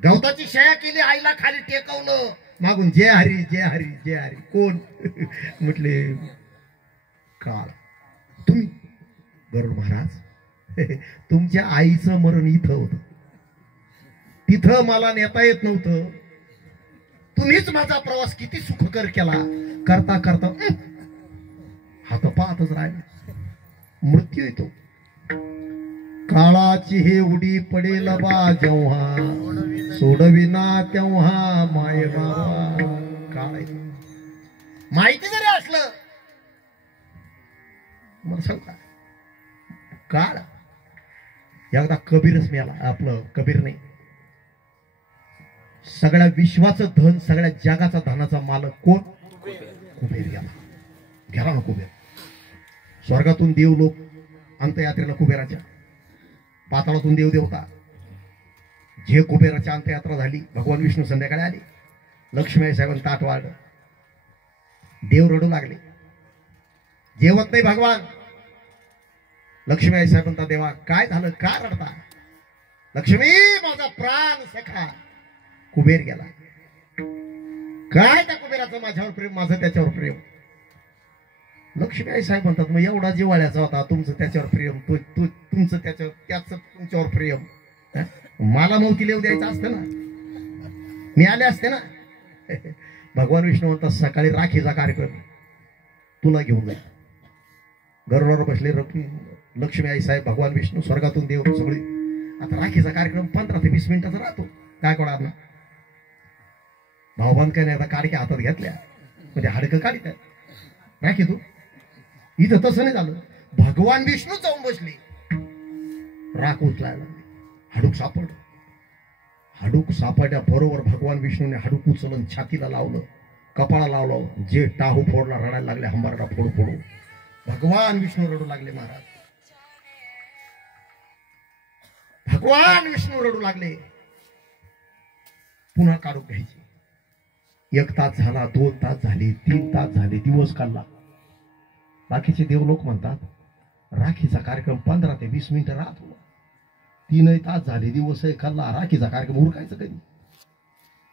गवताची शया केली, आईला खाली टेकवलं. मागून जय हरी जय हरी जय हरी. कोण? म्हटले काळ. तुम्ही? गरुड महाराज, तुमच्या आईचं मरण इथं होतं, तिथं मला नेता येत नव्हतं. तुम्हीच माझा प्रवास किती सुखकर केला. करता करता हात पाहतच राहिला. मृत्यू येतो. काळाची हे उडी पडेल बा जेव्हा, सोडविना तेव्हा माय बाबा. काळ माहिती जरी असलं, मला सांग का काळ. एकदा कबीरच मिळाला. आपलं कबीर नाही, सगळ्या विश्वाचं धन, सगळ्या जगाचा धनाचा मालक कोण? कुबेर गेला ना कुबेर. स्वर्गातून देव लोक अंत्ययात्रेला कुबेराच्या, पाताळातून देव देवता. जे कुबेराच्या अंत्ययात्रा झाली, भगवान विष्णू संध्याकाळी आले. लक्ष्मी साहेबांनी ताट वाढलं. देव रडू लागले. जेवत नाही भगवान. लक्ष्मी साहेब म्हणता, देवा काय झालं, का रडता? लक्ष्मी, माझा प्राण सखा कुबेर गेला. काय त्या कुबेराचं माझ्यावर प्रेम, माझं त्याच्यावर प्रेम. लक्ष्मी साहेब म्हणतात, मग एवढा जिव्हाळ्याचा होता तुमचं त्याच्यावर प्रेम, तुमचं त्याचं तुमच्यावर प्रेम. मला नव्हती लिहू द्यायचं असतं ना, मी आले असते ना. भगवान विष्णू म्हणतात, सकाळी राखीचा कार्यक्रम तुला घेऊन जाईल. गरुडावर बसले लक्ष्मी आई साहेब, भगवान विष्णू, स्वर्गातून देव सगळी. आता राखीचा कार्यक्रम 15 ते 20 मिनिटाचा राहतो. काय कोणाला ना भाऊबांध काय नाही, आता काडक्या हातात घेतल्या म्हणजे हाडकं काढीत राखी. तू इथं तसं नाही झालं. भगवान विष्णू जाऊन बसले, राख उचलायला. हाडूक सापडलं. हाडूक सापडल्या बरोबर भगवान विष्णूने हाडूक उचलून छातीला लावलं. कपाळा लावलो, जे टाहू फोडला, रडायला लागले, हंबारडा फोडू फोडू. भगवान विष्णू रडू लागले महाराज. भगवान विष्णू रडू लागले. पुन्हा काढून घ्यायची. 1 तास झाला, 2 तास झाले, 3 तास झाले, दिवस काढला. बाकीचे देव लोक म्हणतात राखीचा कार्यक्रम 15 ते 20 मिनिटं राहतो. 3 तास झाले, दिवस खाल्ला, राखीचा कार्यक्रम उरकायचं कधी?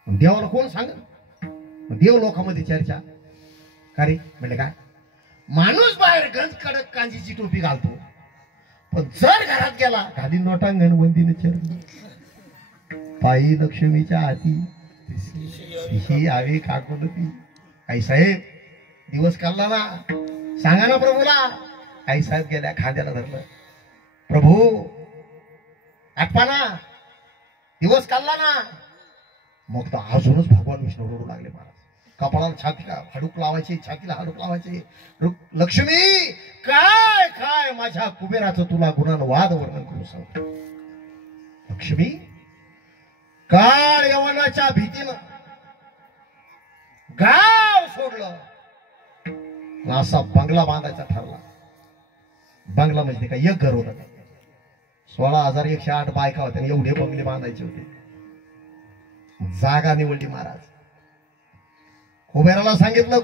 देवाला कोण सांग? देव लोकांमध्ये चर्चा. का रे म्हणजे काय? माणूस बाहेर गंज कडक कांजीची टोपी घालतो, पण जर घरात गेला खाली नोटांगण बंदीने चरली, पायी लक्ष्मीच्या हाती ही आवी काकून ती. आई साहेब दिवस काढला ना, सांगा ना प्रभूला. आई साहेब गेल्या, खांद्याला धरलं, प्रभू आठपाना, दिवस काढला ना. मग तर अजूनच भगवान विष्णू रडू लागले महाराज. कपाळाला छातीला हाडूक लावायचे, छातीला हाडूक लावायचे. लक्ष्मी काय काय माझ्या कुबेराचं तुला गुणानं वाद वर्णन करू सांग. लक्ष्मी काळ यवनाच्या भीतीनं गाव सोडलं, असा बंगला बांधायचा ठरला. बंगला म्हणजे काय, एक घर होतं. 16,108 बायका होत्या, एवढे बंगले बांधायचे होते. जागा निवडली महाराज. कुबेराला सांगितलं,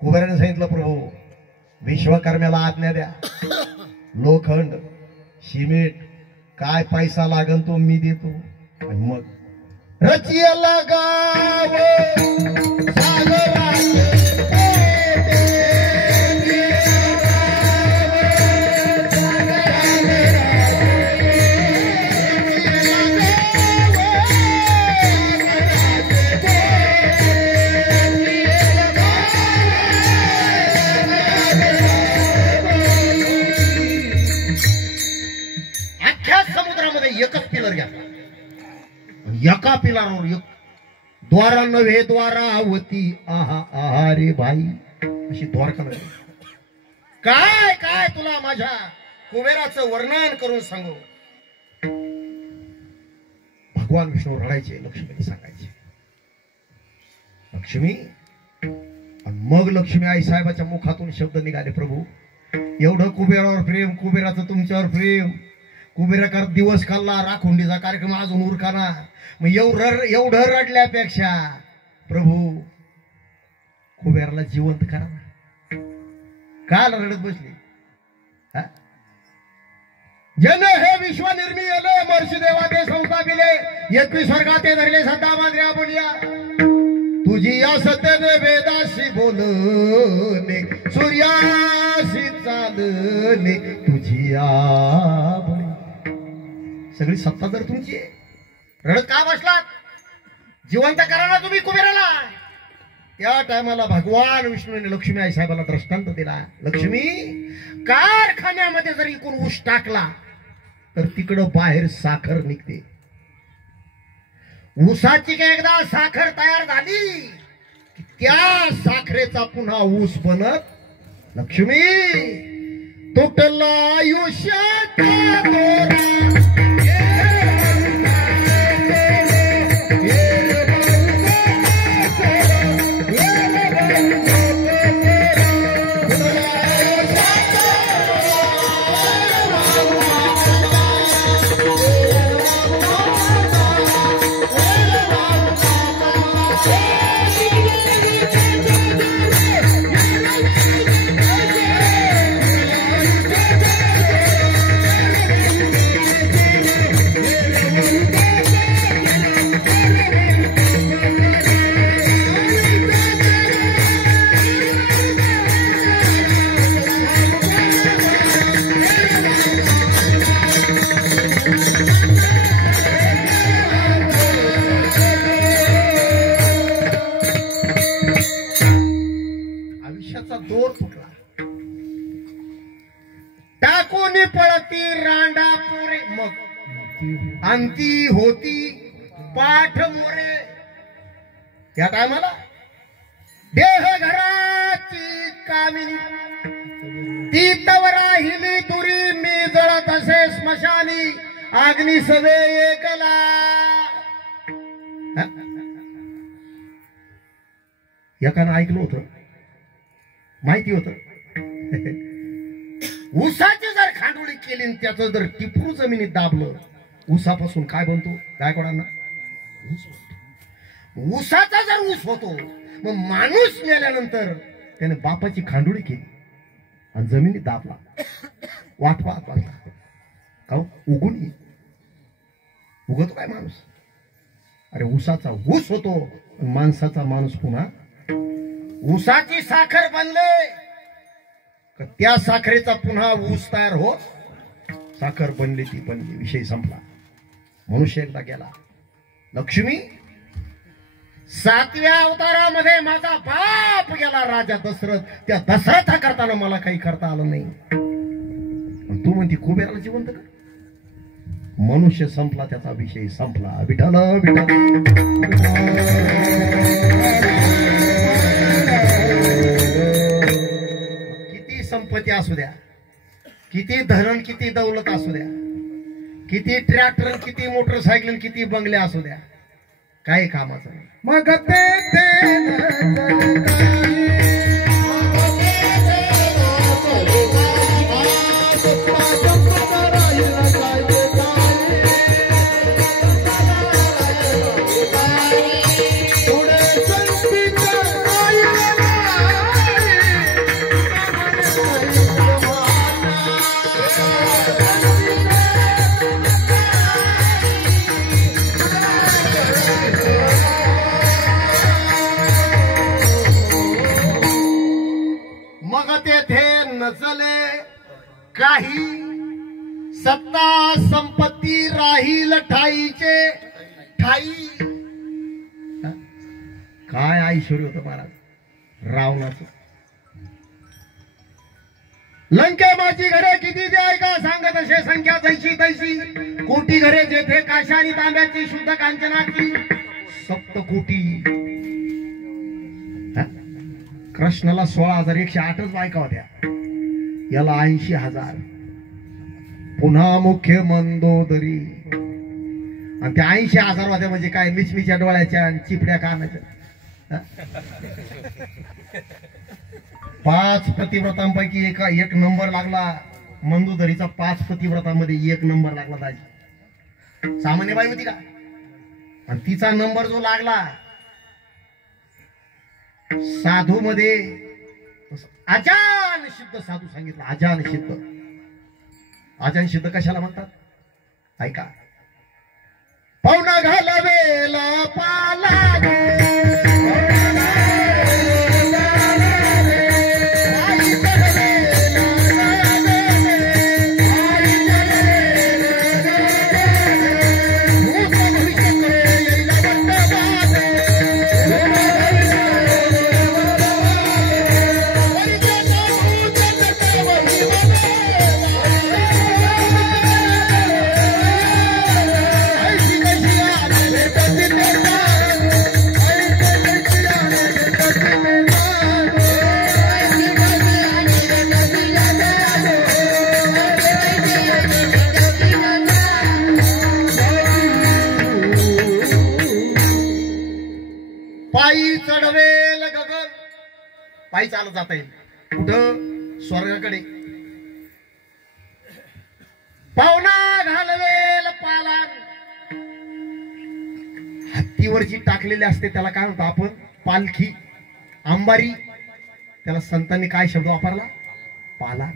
कुबेराने सांगितलं, प्रभू विश्वकर्म्याला आज्ञा द्या, लोखंड सिमेंट काय पैसा लागन तो मी देतो. आणि मग रचियाला गाव एकच पिलर घ्या. एका पिलावर द्वारा नव्हे द्वारावती, आहा आहा रे बाई, अशी द्वारका नव्हे. काय काय तुला माझ्या कुबेराचं वर्णन करून सांगू. भगवान विष्णू रडायचे, लक्ष्मीने सांगायचे. लक्ष्मी. आणि मग लक्ष्मी आई साहेबाच्या मुखातून शब्द निघाले, प्रभू एवढं कुबेरावर प्रेम, कुबेराचं तुमच्यावर प्रेम, कुबेराकर दिवस खाल्ला, राखुंडीचा कार्यक्रम अजून उरकाना, मग एवढं रडल्यापेक्षा प्रभू कुबेराला जिवंत करा. काल रडत बसली. जन हे विश्व निर्मिले, महर्षी देवा ते संस्थापिले, 21 स्वर्गाते धरले सदा मांद्र्या बोलिया. तुझी या सत्यने वेदाशी बोलणे, सूर्याशी चालणे, तुझी या सगळी सत्ता जर तुमची आहे, रडत का बसलात? जिवंत करा ना तुम्ही कुबेराला. त्या टायमाला भगवान विष्णूने लक्ष्मी आई साहेबाला दृष्टांत दिला. लक्ष्मी कारखान्यामध्ये जर इकून ऊस टाकला तर तिकडं बाहेर साखर निघते. ऊसाची का एकदा साखर तयार झाली की त्या साखरेचा पुन्हा ऊस बनत. लक्ष्मी तुटला आयुष्याचा दोरा, दोर फुटला. टाकून पळती रांडा पुरे, मग अंती होती पाठ मोरे. त्या टायमाला देह घराची कामिनी, ती तव राहिली दुरी, मी जळत असे स्मशानी, अग्नी सवे एकला. एकानं ऐकलं होतं, माहिती होतं. ऊसाची जर खांडोळी केली आणि त्याचं जर टिपरू जमिनीत दाबलं, ऊसापासून काय बनतो गायकवाडांना? ऊसाचा जर ऊस होतो, मग माणूस मेल्यानंतर त्याने बापाची खांडोळी केली आणि जमिनीत दाबला, वाट पाहत वाटला का उगून उगतो काय माणूस? अरे ऊसाचा ऊस होतो, माणसाचा माणूस पुन्हा. ऊसाची साखर बनले का त्या साखरेचा पुन्हा ऊस तयार होत. साखर बनली ती बनली, विषय संपला. मनुष्य एकदा गेला. लक्ष्मी 7व्या अवतारामध्ये माझा बाप गेला राजा दशरथ. त्या दशरथा करताना मला काही करता आलं नाही. तू म्हणती कुबेराला जिवंत कर. मनुष्य संपला, त्याचा विषय संपला. विठ्ठल विठ्ठल. किती संपत्ती असू द्या, किती धरण, किती दौलत असू द्या, किती ट्रॅक्टर, किती मोटरसायकल, किती बंगले असू द्या, काही कामाचं नाही. मग ते काही सत्ता संपत्ती राहील ठाईचे ठाई. काय ऐश्वर्य होतं महाराज रावणाचं. लंके माझी घरे किती द्याय का सांगत असे संख्या जैशी तैशी. कोटी घरे जेथे काशानी तांब्याची शुद्ध कांचनाची 7 कोटी. कृष्णाला 16,108च बायका होत्या, याला 80,000. पुन्हा मुख्य मंदोदरी. आणि त्या 80,000 होत्या म्हणजे काय, मिचमिच्या डोळ्याच्या आणि चिपड्या कानाच्या. 5 पतिव्रतांपैकी एक नंबर लागला मंदोदरीचा. 5 पतिव्रतांमध्ये 1 नंबर लागला दाजी. सामान्य बाई होती का? आणि तिचा नंबर जो लागला साधू मध्ये, आजान सिद्ध साधू सांगितलं. आजान सिद्ध. आजान सिद्ध कशाला म्हणतात ऐका. पाहुणा घालावेला पाला पायी चालत जाता येईल. कुठं? स्वर्गाकडे. पाहुणा घालवेल पालान. हत्तीवरची टाकलेली असते त्याला काय म्हणतो आपण? पालखी, अंबारी. त्याला संतांनी काय शब्द वापरला? पाला.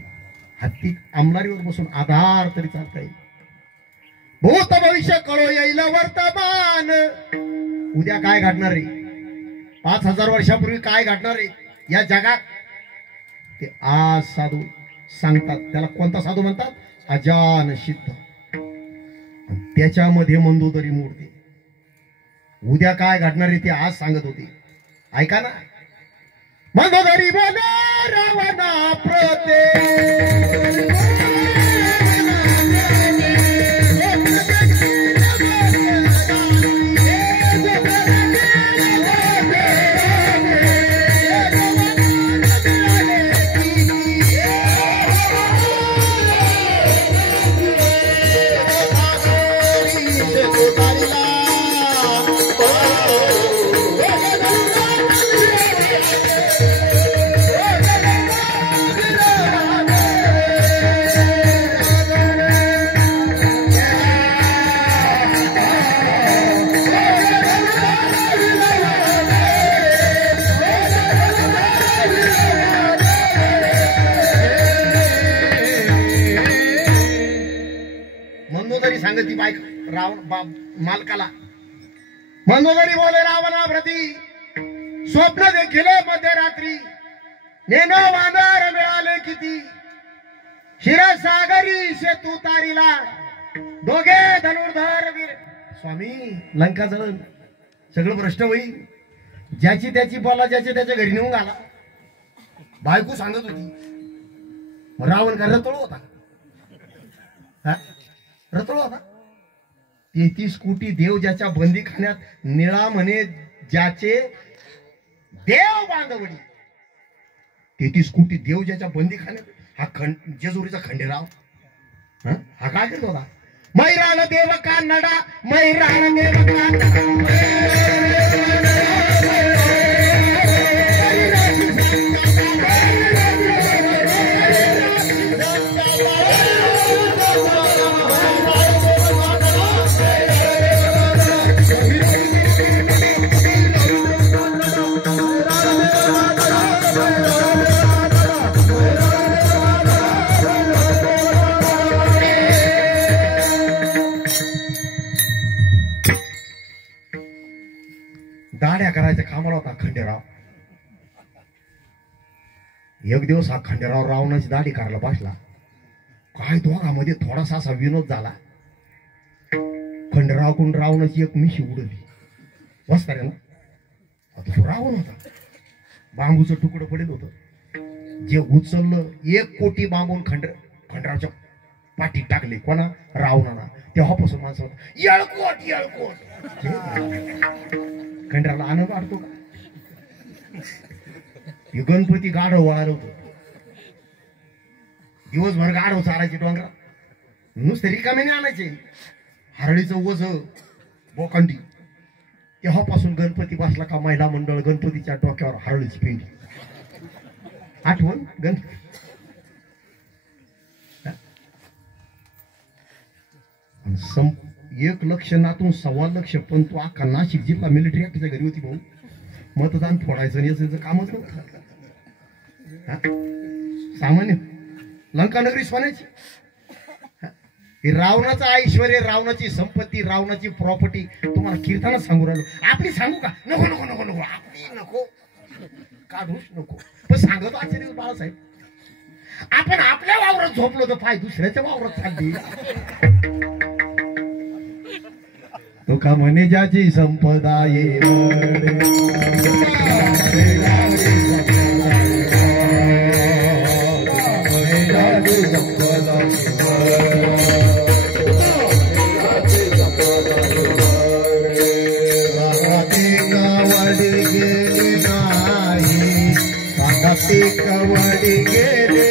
हत्ती अंबारीवर बसून आधार तरी चालता येईल. भूत भविष्य कळो येईल वर्तमान. उद्या काय घडणार आहे, 5,000 वर्षापूर्वी काय घडणार आहे या जगात, ते आज साधू सांगतात. त्याला कोणता साधू म्हणतात? अजान सिद्ध. त्याच्यामध्ये मंदोदरी मूर्ती. उद्या काय घडणार आहे ते आज सांगत होती. ऐका ना. मंदोदरी बोले रावणा प्रते. मंदोदरी सांगती बायक मालकाला, मंदोदरी बोले रावणा प्रती स्वप्न देखील मध्यरात्री, नेनो वानर मिळाले किती, क्षीरसागरी सेतू तारीला, दोघे धनुर्धर वीर. स्वामी लंका जळण सगळं भ्रष्ट होईल, ज्याची त्याची बोला ज्याची त्याच्या घरी नेऊन आला. बायको सांगत होती, रावण का रतळ होता, रतळ होता. 33 कोटी देव ज्याच्या बंदीखान्यात, निळा म्हणे ज्याचे देव बांधवडी. 33 कोटी देव ज्याच्या बंदीखान्यात, हा जेजुरीचा खंडेराव हा काय करत होता. मैराण देव कानडा, मैराण देव कानडा, दाढ्या करायचा कामाला होता खंडेराव. एक दिवस हा खंडेराव रावणाची दाढी करायला बसला. काय दोघांमध्ये थोडासा असा विनोद झाला. खंडेरावकडून रावणाची एक मिशी उडली. बसता रे ना, आता तो रावण होता. बांबूचं तुकडं पडेल होतं, जे उचललं 1 कोटी बांबून खंडरावच्या पाठीत टाकले. कोणा? रावणाला. तेव्हापासून माणसं येळकोट येळकोट. खंडराला आनंद वाटतो का? गणपती गाढव वळालं होतं. दिवसभर गाढव चारायचे डोंगरात, नुसते रिकाम्याने आणायचे. हरळीचं ओझ बोकांडी. तेव्हापासून गणपती बसला का महिला मंडळ गणपतीच्या डोक्यावर हरळीची पेंडी. आठवण गणपती. संप 1 लक्ष नातून 1.25 लक्ष, पण तू अख्खा नाशिक जिल्हा मिलिटरी ऍक्टच्या घरी होती भाऊ. मतदान फोडायचं आणि याचं कामच नव्हतं. सामान्य लंकानगरी सोन्याची. रावणाचं ऐश्वर, रावणाची संपत्ती, रावणाची प्रॉपर्टी तुम्हाला कीर्तनात सांगू राहिलो. आपली सांगू का? नको नको नको नको, आपली नको, काढूच नको. पण सांगतो आचार्य बाळासाहेब, आपण आपल्या वावरात झोपलो तर पाय दुसऱ्याच्या वावरात चालली. तो का म्हणे ज्याची संपदा ये कवडी गेले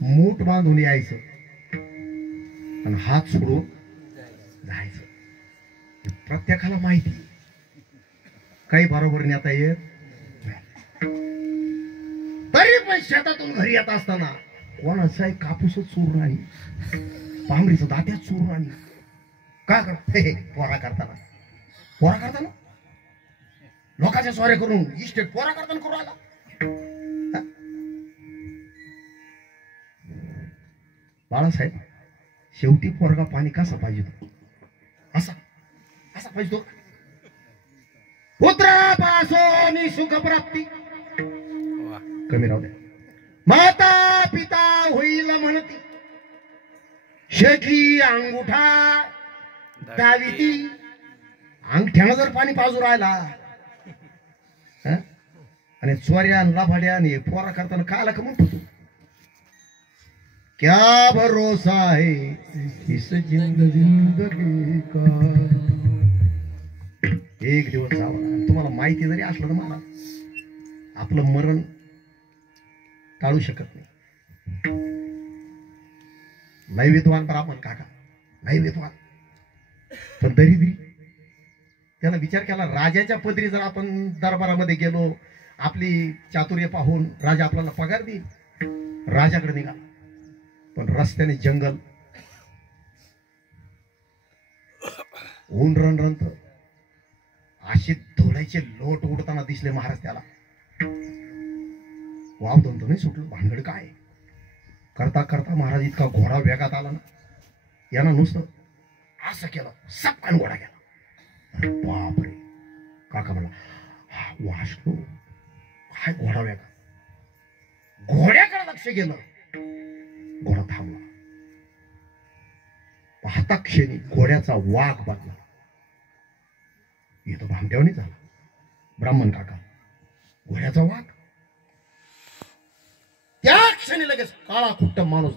मूठ बांधून यायचं आणि हात सोडून जायचं. प्रत्येकाला माहिती, काही बरोबर नेता येत. तरी पण शेतातून घरी येत असताना कोणाचा कापूसच चोरून आणि पांगरीचं दात्यात चोरून आणि का पोरा करताना लोकांच्या स्वाऱ्या करून इस्टेट पोरा करताना करू आला. बाळासाहेब, शेवटी पोरगा पाणी कसा पाहिजे तो? असा पाहिजे तो. पुत्रापासून सुख प्राप्ती कमी राहू द्या. माता पिता होईल म्हणती, शेठी अंगुठा दाविती. अंगठ्यानं जर पाणी पाजू राहिला आणि चोऱ्या लाभाड्या आणि पोरा करताना काला का म्हणतो तू? क्या भरोसा है इस जिंदगी का. एक दिवस जावं. तुम्हाला माहिती जरी असलं तर मला आपलं मरण टाळू शकत नाही. नैवेद्यवान ब्राह्मण काका, नैवेद्यवान पण दरिद्री. त्याला विचार केला, राजाच्या पदरी जर आपण दरबारामध्ये गेलो, आपली चातुर्य पाहून राजा आपल्याला पगार देईल. राजाकडे निघाला, पण रस्त्याने जंगल, ऊन रणरणत, असे धुळ्याचे लोट उडताना दिसले महाराज त्याला. वाव दोन नाही सुटलं, भानगड काय करता करता महाराज इतका घोडा वेगात आला ना, यानं नुसतं असं केलं, सपकान घोडा गेला. अरे बापरे, काका म्हणला वाचलो काय घोडा वेगा. घोड्याकडे लक्ष गेलं, घोडा थांबला. पाहता क्षणी घोड्याचा वाघ बदला. येतो भामट्यावणी झाला ब्राह्मण काका, घोड्याचा वाघ. त्या क्षणी लगेच काळा कुट्ट माणूस,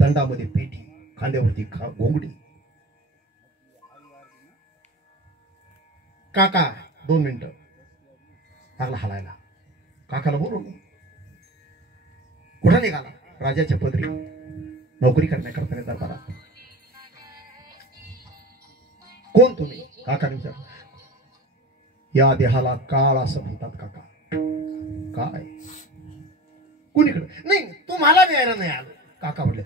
दंडामध्ये पेटी, खांद्यावरती घोंगडी. काका 2 मिनिटं लागला हलायला. काकाला बोलवलं. कुठं निघाला? राजाच्या पदरी नोकरी करण्याकरता दरबारात. कोण तुम्ही? काकाने विचारलं. या देहाला काळ असं म्हणतात काका. काय? कुणीकडे? नाही, तुम्हाला द्यायला नाही आलो. काका म्हटले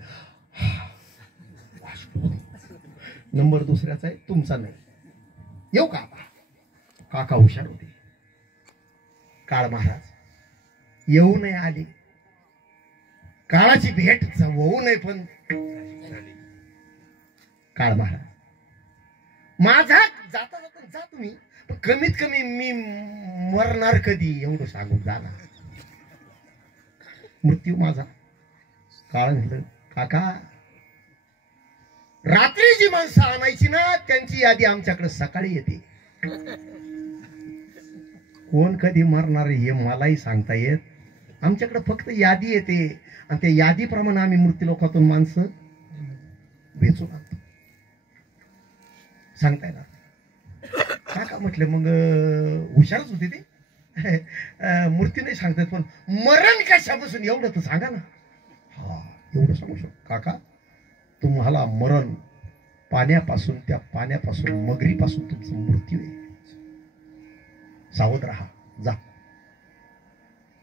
नंबर दुसऱ्याचा आहे, तुमचा नाही. येऊ का? काका हुशार होते. काळ महाराज येऊ नाही आले, काळाची भेट होऊ नये, पण काळ महाराज माझा जाता जाता जा तुम्ही, पण कमीत कमी मी मरणार कधी एवढं सांगून जाणार. मृत्यू माझा. काळ म्हटलं काका, रात्री जी माणसं आणायची ना, त्यांची यादी आमच्याकडे सकाळी येते. कोण कधी मरणार हे मलाही सांगता येत. आमच्याकडे फक्त यादी येते, आणि त्या यादीप्रमाणे आम्ही मृत्यूलोकातून माणसं वेचून आणतो. सांगता येणार. काका म्हटले मग हुशारच होते ते. मूर्ती नाही सांगतात, पण मरण कशापासून एवढं तर सांगा ना. हा, एवढं सांगू शकतो काका. तुम्हाला मरण पाण्यापासून, त्या पाण्यापासून, मगरीपासून तुमचा मृत्यू आहे. सावध राहा, जा.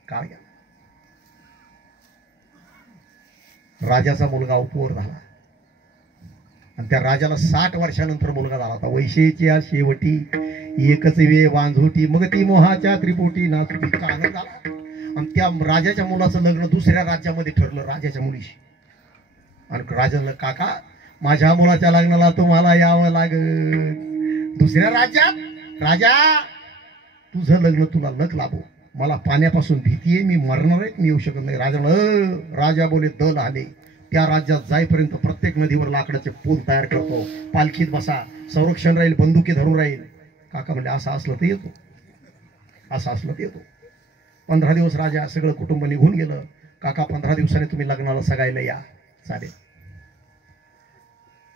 काळ घ्या. राजाचा मुलगा उपवर झाला, आणि त्या राजाला 60 वर्षानंतर मुलगा झाला होता. वैशेच्या शेवटी एकच वे वांझोटी, मग ती मोहाच्या त्रिपोटी नाचुटी. काळ झाला, आणि त्या राजाच्या मुलाचं लग्न दुसऱ्या राज्यामध्ये ठरलं राजाच्या मुलीशी. आणि राजाला काका, माझ्या मुलाच्या लग्नाला तुम्हाला यावं लागेल दुसऱ्या राज्यात. राजा, तुझं लग्न तुला लक लाभो. मला पाण्यापासून भीती आहे, मी मरणार आहे, मी येऊ शकत नाही. राजा बोले दल आले. त्या राज्यात जाईपर्यंत प्रत्येक नदीवर लाकडाचे पूल तयार करतो. पालखीत बसा, संरक्षण राहील, बंदुकी धरून राहील. काका म्हणजे असं असलं तर येतो, असं असलं तर येतो. 15 दिवस राजा सगळं कुटुंब निघून गेलं. काका 15 दिवसांनी तुम्ही लग्नाला सगायला या. चालेल.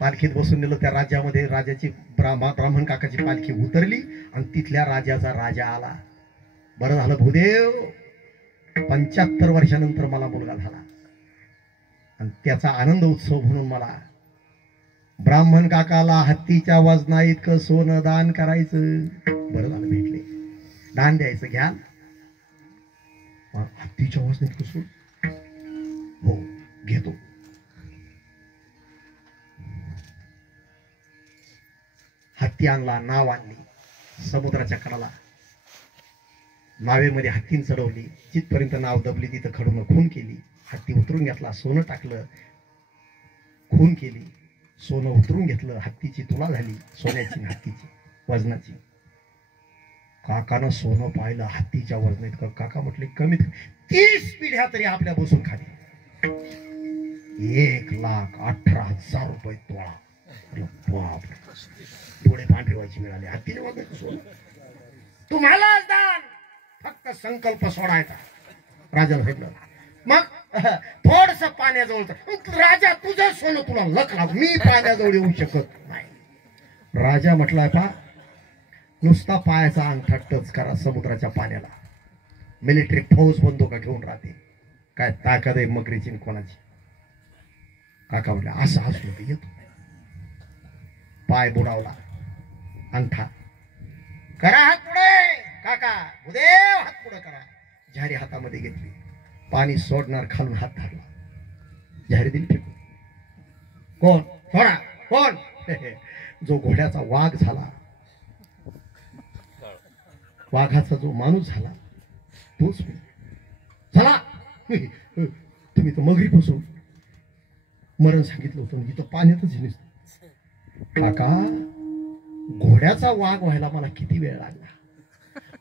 पालखीत बसून नेलं त्या राज्यामध्ये. राजाची ब्राह्मण काकाची पालखी उतरली, आणि तिथल्या राजाचा राजा आला. बरं झालं भूदेव, 75 वर्षानंतर मला मुलगा झाला, आणि त्याचा आनंद उत्सव म्हणून मला ब्राह्मण काकाला हत्तीच्या वजना इतकं सोनं दान करायचं. बरं झालं भेटले. दान द्यायचं, घ्या. हत्तीच्या वजना इतकं सोन? हो, घेतो. हत्ती आणला, नाव आणली. समुद्राच्या कडाला नावेमध्ये हत्तीन चढवली. जिथपर्यंत नाव दबली तिथं खडून खून केली. हत्ती उतरून घेतला, सोनं टाकलं, खून केली, सोनं उतरून घेतलं. हत्तीची तुला झाली, सोन्याची हत्तीची वजनाची. काकानं सोनं पाहिलं हत्तीच्या वजन इतकं. काका म्हटले कमीत 30 पिढ्या तरी आपल्या बसून खाली. 1,18,000 रुपये तोळा. बाप, डोळे पांढरे व्हायचे मिळाले. हत्तीच्या वजनाचं सोनं. तुम्हाला दान, फक्त संकल्प सोडायचा. राजाला भेटलं. मग थोडस पाण्याजवळ, राजा तुझं सोनं तुला लक लाव, मी पाण्याजवळ येऊ शकत नाही. राजा म्हटलाय पा, नुसता पायाचा अंगठा टच करा समुद्राच्या पाण्याला. मिलिटरी फौज बंदुका घेऊन राहते. काय ताकद आहे मगरीची कोणाची. काका म्हटलं असं असलं तर येतो. पाय बुडावला, अंगठा करा हात पुढे, काका उदेव हात पुढे करा. झारी हातामध्ये घेतली, पाणी सोडणार खालून हात धरला, झारी दिली फेकून. कोण सोडा कोण? जो घोड्याचा वाघ झाला, वाघाचा जो माणूस झाला तोच चला. तुम्ही तर मगरीपासून मरण सांगितलं होतं, इथं पाण्यातच नसतं. काका घोड्याचा वाघ व्हायला मला किती वेळ लागला,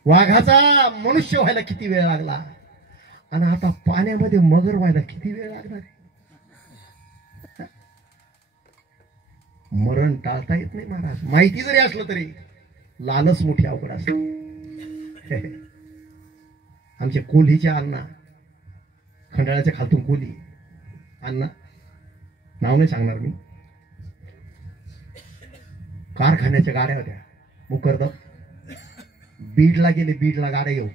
वाघाचा मनुष्य व्हायला किती वेळ लागला, आणि आता पाण्यामध्ये मगर व्हायला किती वेळ लागणार. मरण टाळता येत नाही महाराज. माहिती जरी असलं तरी लालच मोठी अवघड असते. आमच्या कोल्हीच्या अण्णा, खंडाळ्याच्या खालतून कोल्ही अण्णा, नाव नाही सांगणार मी, कारखान्याच्या गाड्या होत्या मुकरदम. बीडला गेले, बीडला गाड्या येऊ,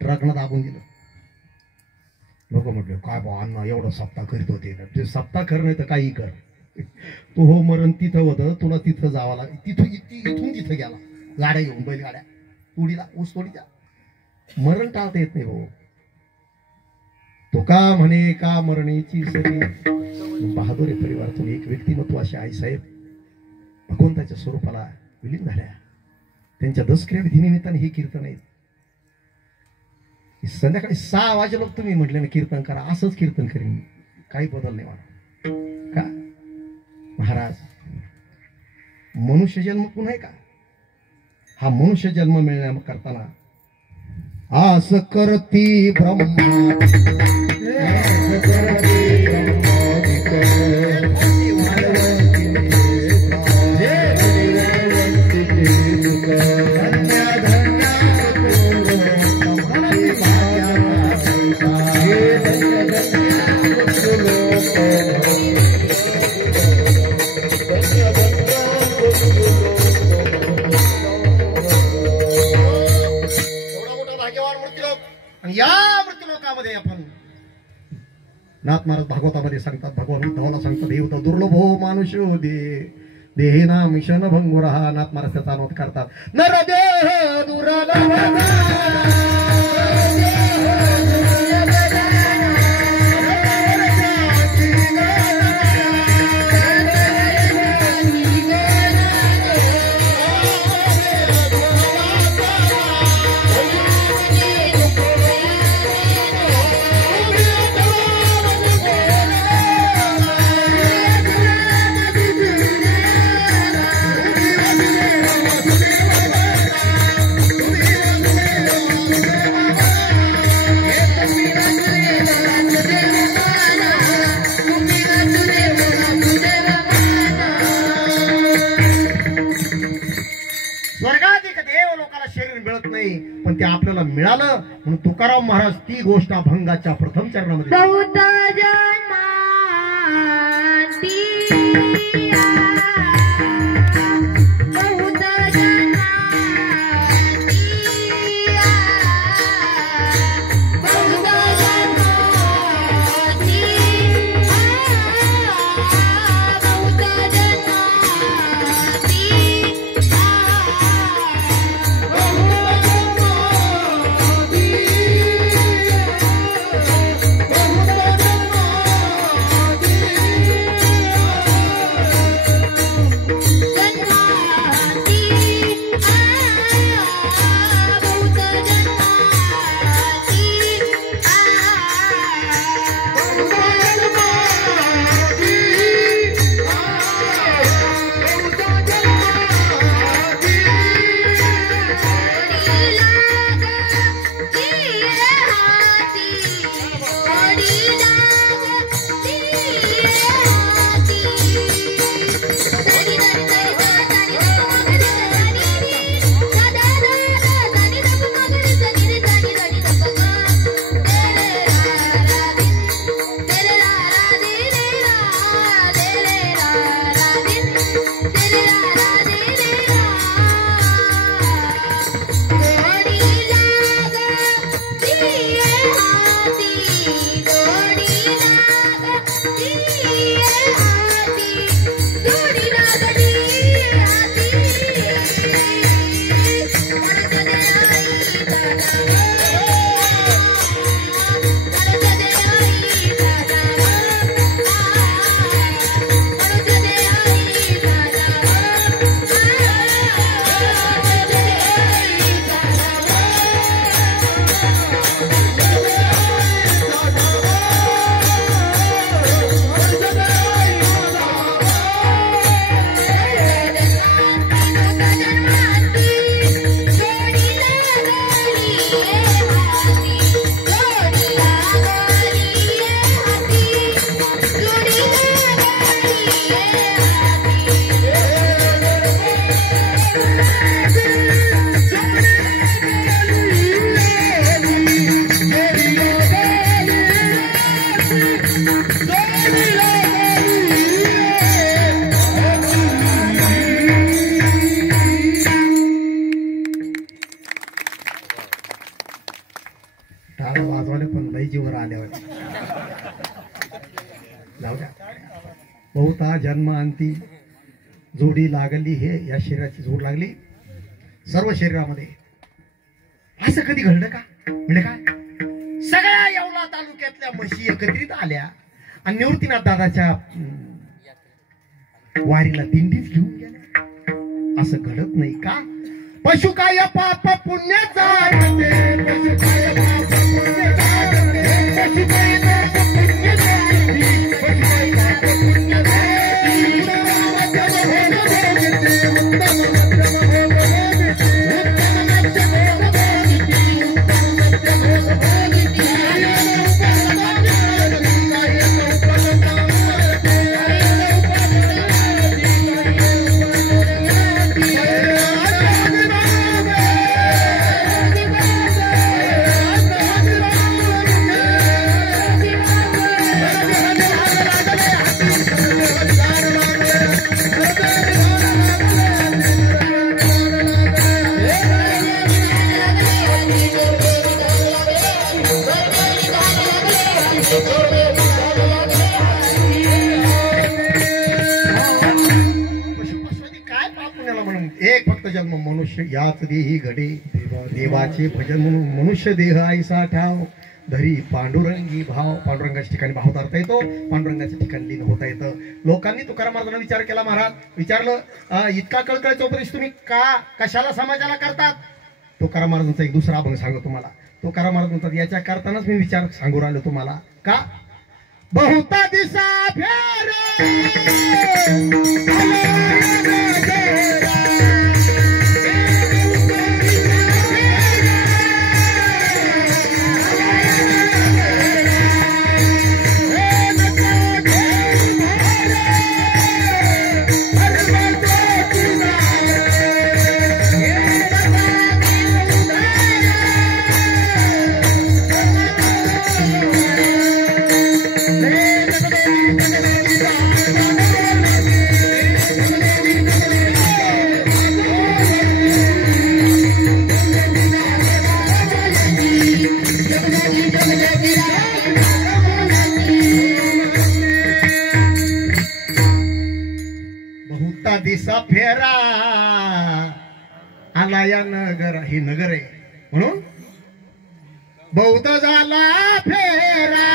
ट्रकनं दाबून दिलं. लोक म्हटले काय बा अण्णा एवढं सप्ताह करीत होते. ते सप्ताह कर नाही तर काही कर, तू हो मरण तिथं होतं, तुला तिथं जावं लागलं. इथून तिथं गेला गाड्या घेऊन, बैलगाड्या तुडीला ऊस तोडीच्या. मरण टाळता येत नाही भाऊ. तो का म्हणे का मरणेची सरी. बहादुरी परिवारातून एक व्यक्तिमत्व असे आई साहेब भगवंताच्या स्वरूपाला विलीन झाल्या. त्यांच्या दसक्रिया विधीनिमित्ताने हे कीर्तन आहेत. संध्याकाळी 6 वाजे लोक तुम्ही म्हटले ना कीर्तन करा, असंच कीर्तन करीन, काही बदल नाही मला. का महाराज मनुष्य जन्म पुन्हा आहे का? हा मनुष्य जन्म मिळण्या करताना आस करती ब्रह्मा नाथ महाराज भागवतामध्ये सांगतात, भगवान उद्धवाला सांगतात, हे होतं दुर्लभो मानुष्यो देहेना मिशन भंगुरहा. नाथ महाराज त्याचा अनुवाद करतात, नरदेह दुर्लभ पण ते आपल्याला मिळालं म्हणून तुकाराम महाराज ती गोष्ट अभंगाच्या प्रथम चरणामध्ये Lord. जाऊ द्या. बहुता जन्मांती जोडी लागली, हे या शरीराची जोड लागली सर्व शरीरामध्ये. असं कधी घडलं का? म्हणजे काय, सगळ्या येवला तालुक्यातल्या म्हशी एकत्रित आल्या आणि निवृत्तीनाथ दादाच्या वारीला दिंडीच घेऊन गेल्या. असं घडत नाही का? पशु काय पाप पुण्य जाणते, पशु काय पाप पुण्य जाणते, पशु काय पाप पुण्य जाणते, पशु काय पाप पुण्य जाणते. एक फक्त जन्म मनुष्य याच देही घडे, देवाचे भजन म्हणून मनुष्य देह ऐसा ठाव, धरी पांडुरंगी भाव. पांडुरंगाच्या ठिकाणी भाव धरता येतो, पांडुरंगाच्या ठिकाणी लीन होता येतं. लोकांनी तुकाराम महाराजांना विचार केला. महाराज विचारलं, इतका कळकळीचा उपदेश तुम्ही कशाला समाजाला करतात? तुकाराम महाराजांचा एक दुसरा अभंग सांगतो तुम्हाला. तुकाराम महाराज म्हणतात, याच्या करतानाच मी विचार सांगू राहिलो तुम्हाला. का? बहुता दिसा फेर दिसा फेरा आला या नगर, ही नगर आहे म्हणून बौद्ध झाला फेरा.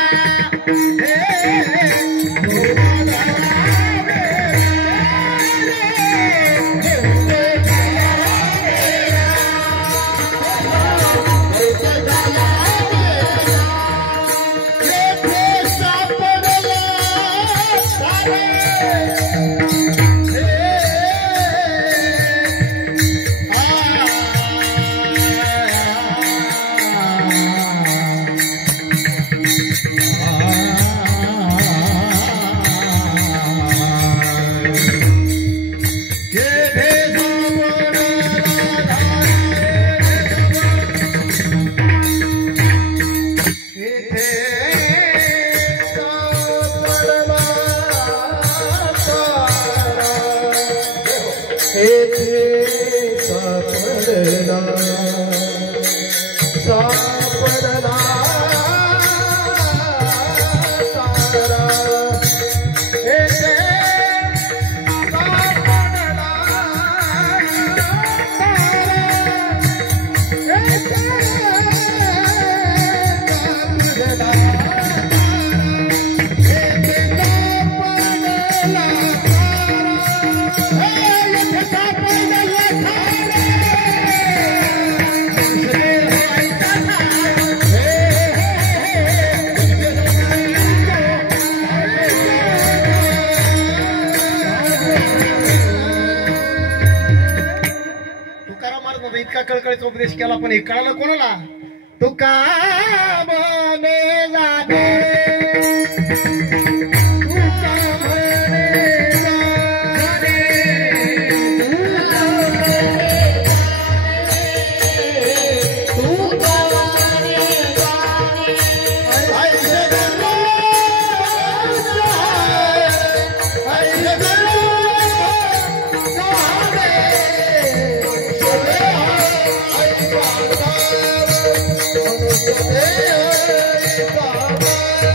इतका कळकळीचा उपदेश केला, पण हे कळालं कोणाला? तुका म्हणे जाणे, Bye.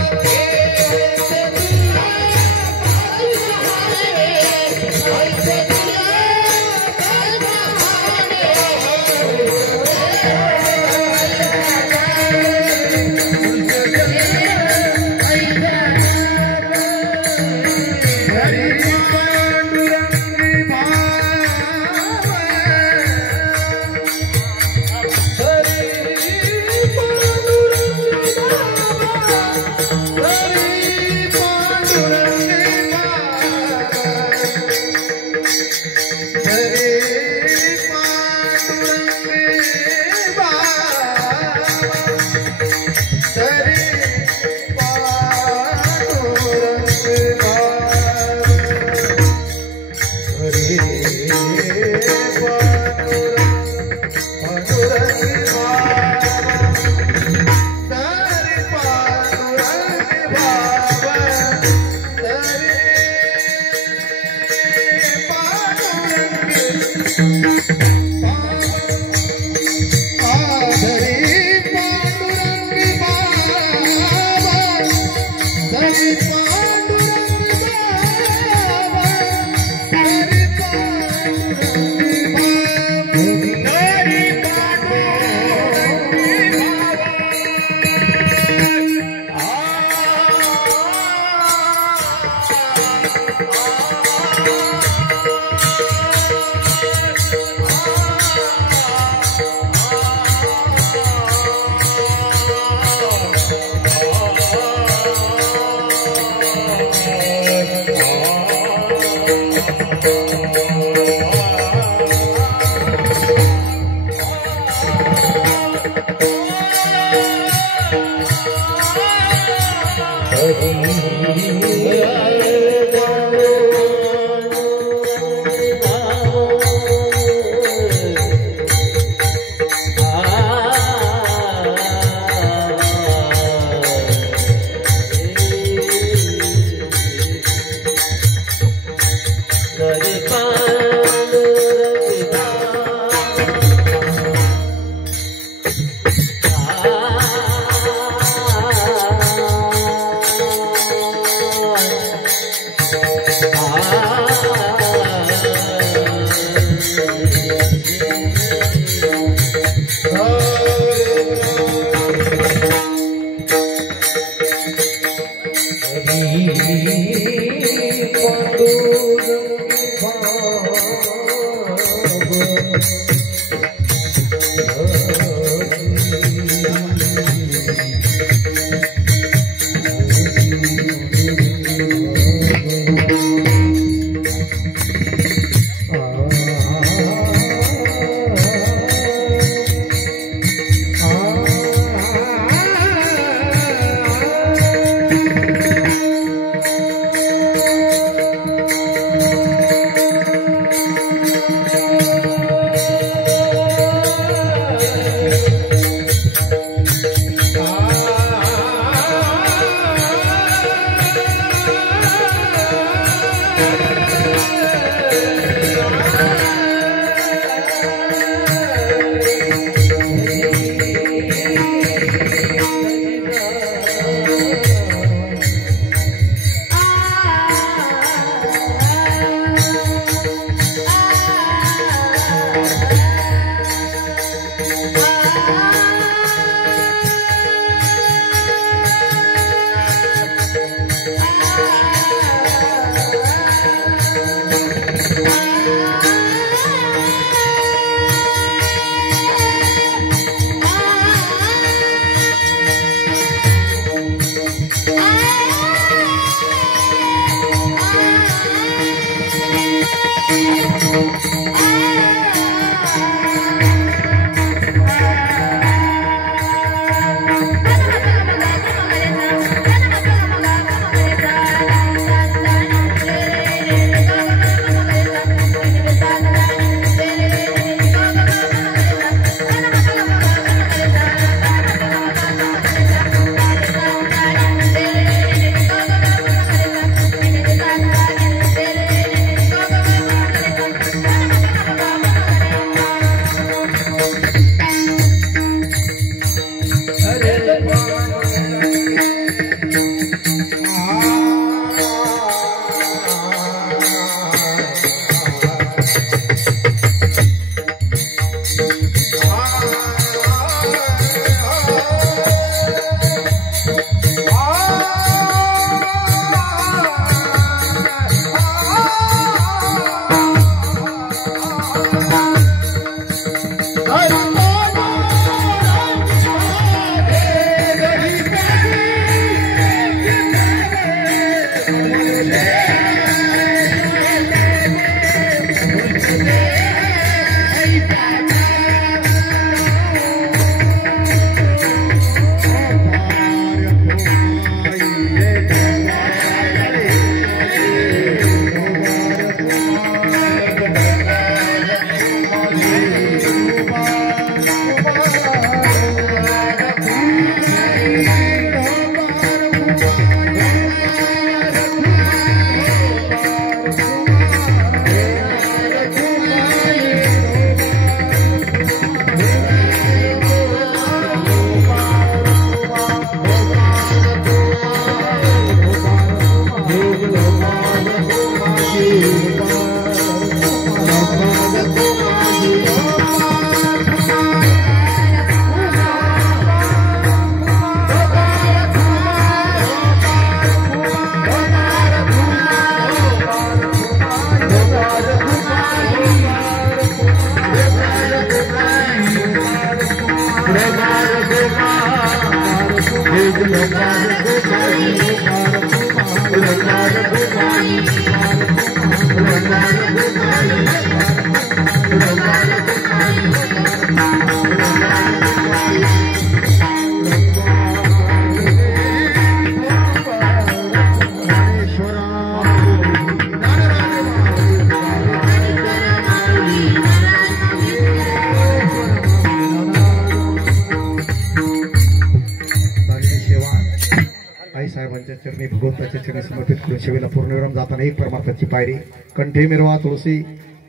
चरणी भगवंताच्या चरणी समर्पित करून सेवेला पूर्णविराम जाताना एक परमार्थाची पायरी कंठे मिरवा तुळशी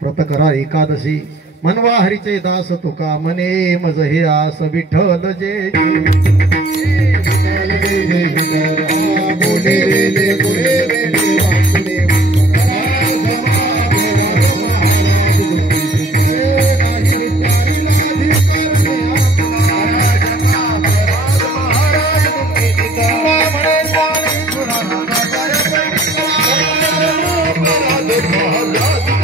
व्रत करा एकादशी मनवा हरीचे दास तुका मने मज हे आस विठ्ठल जे Oh,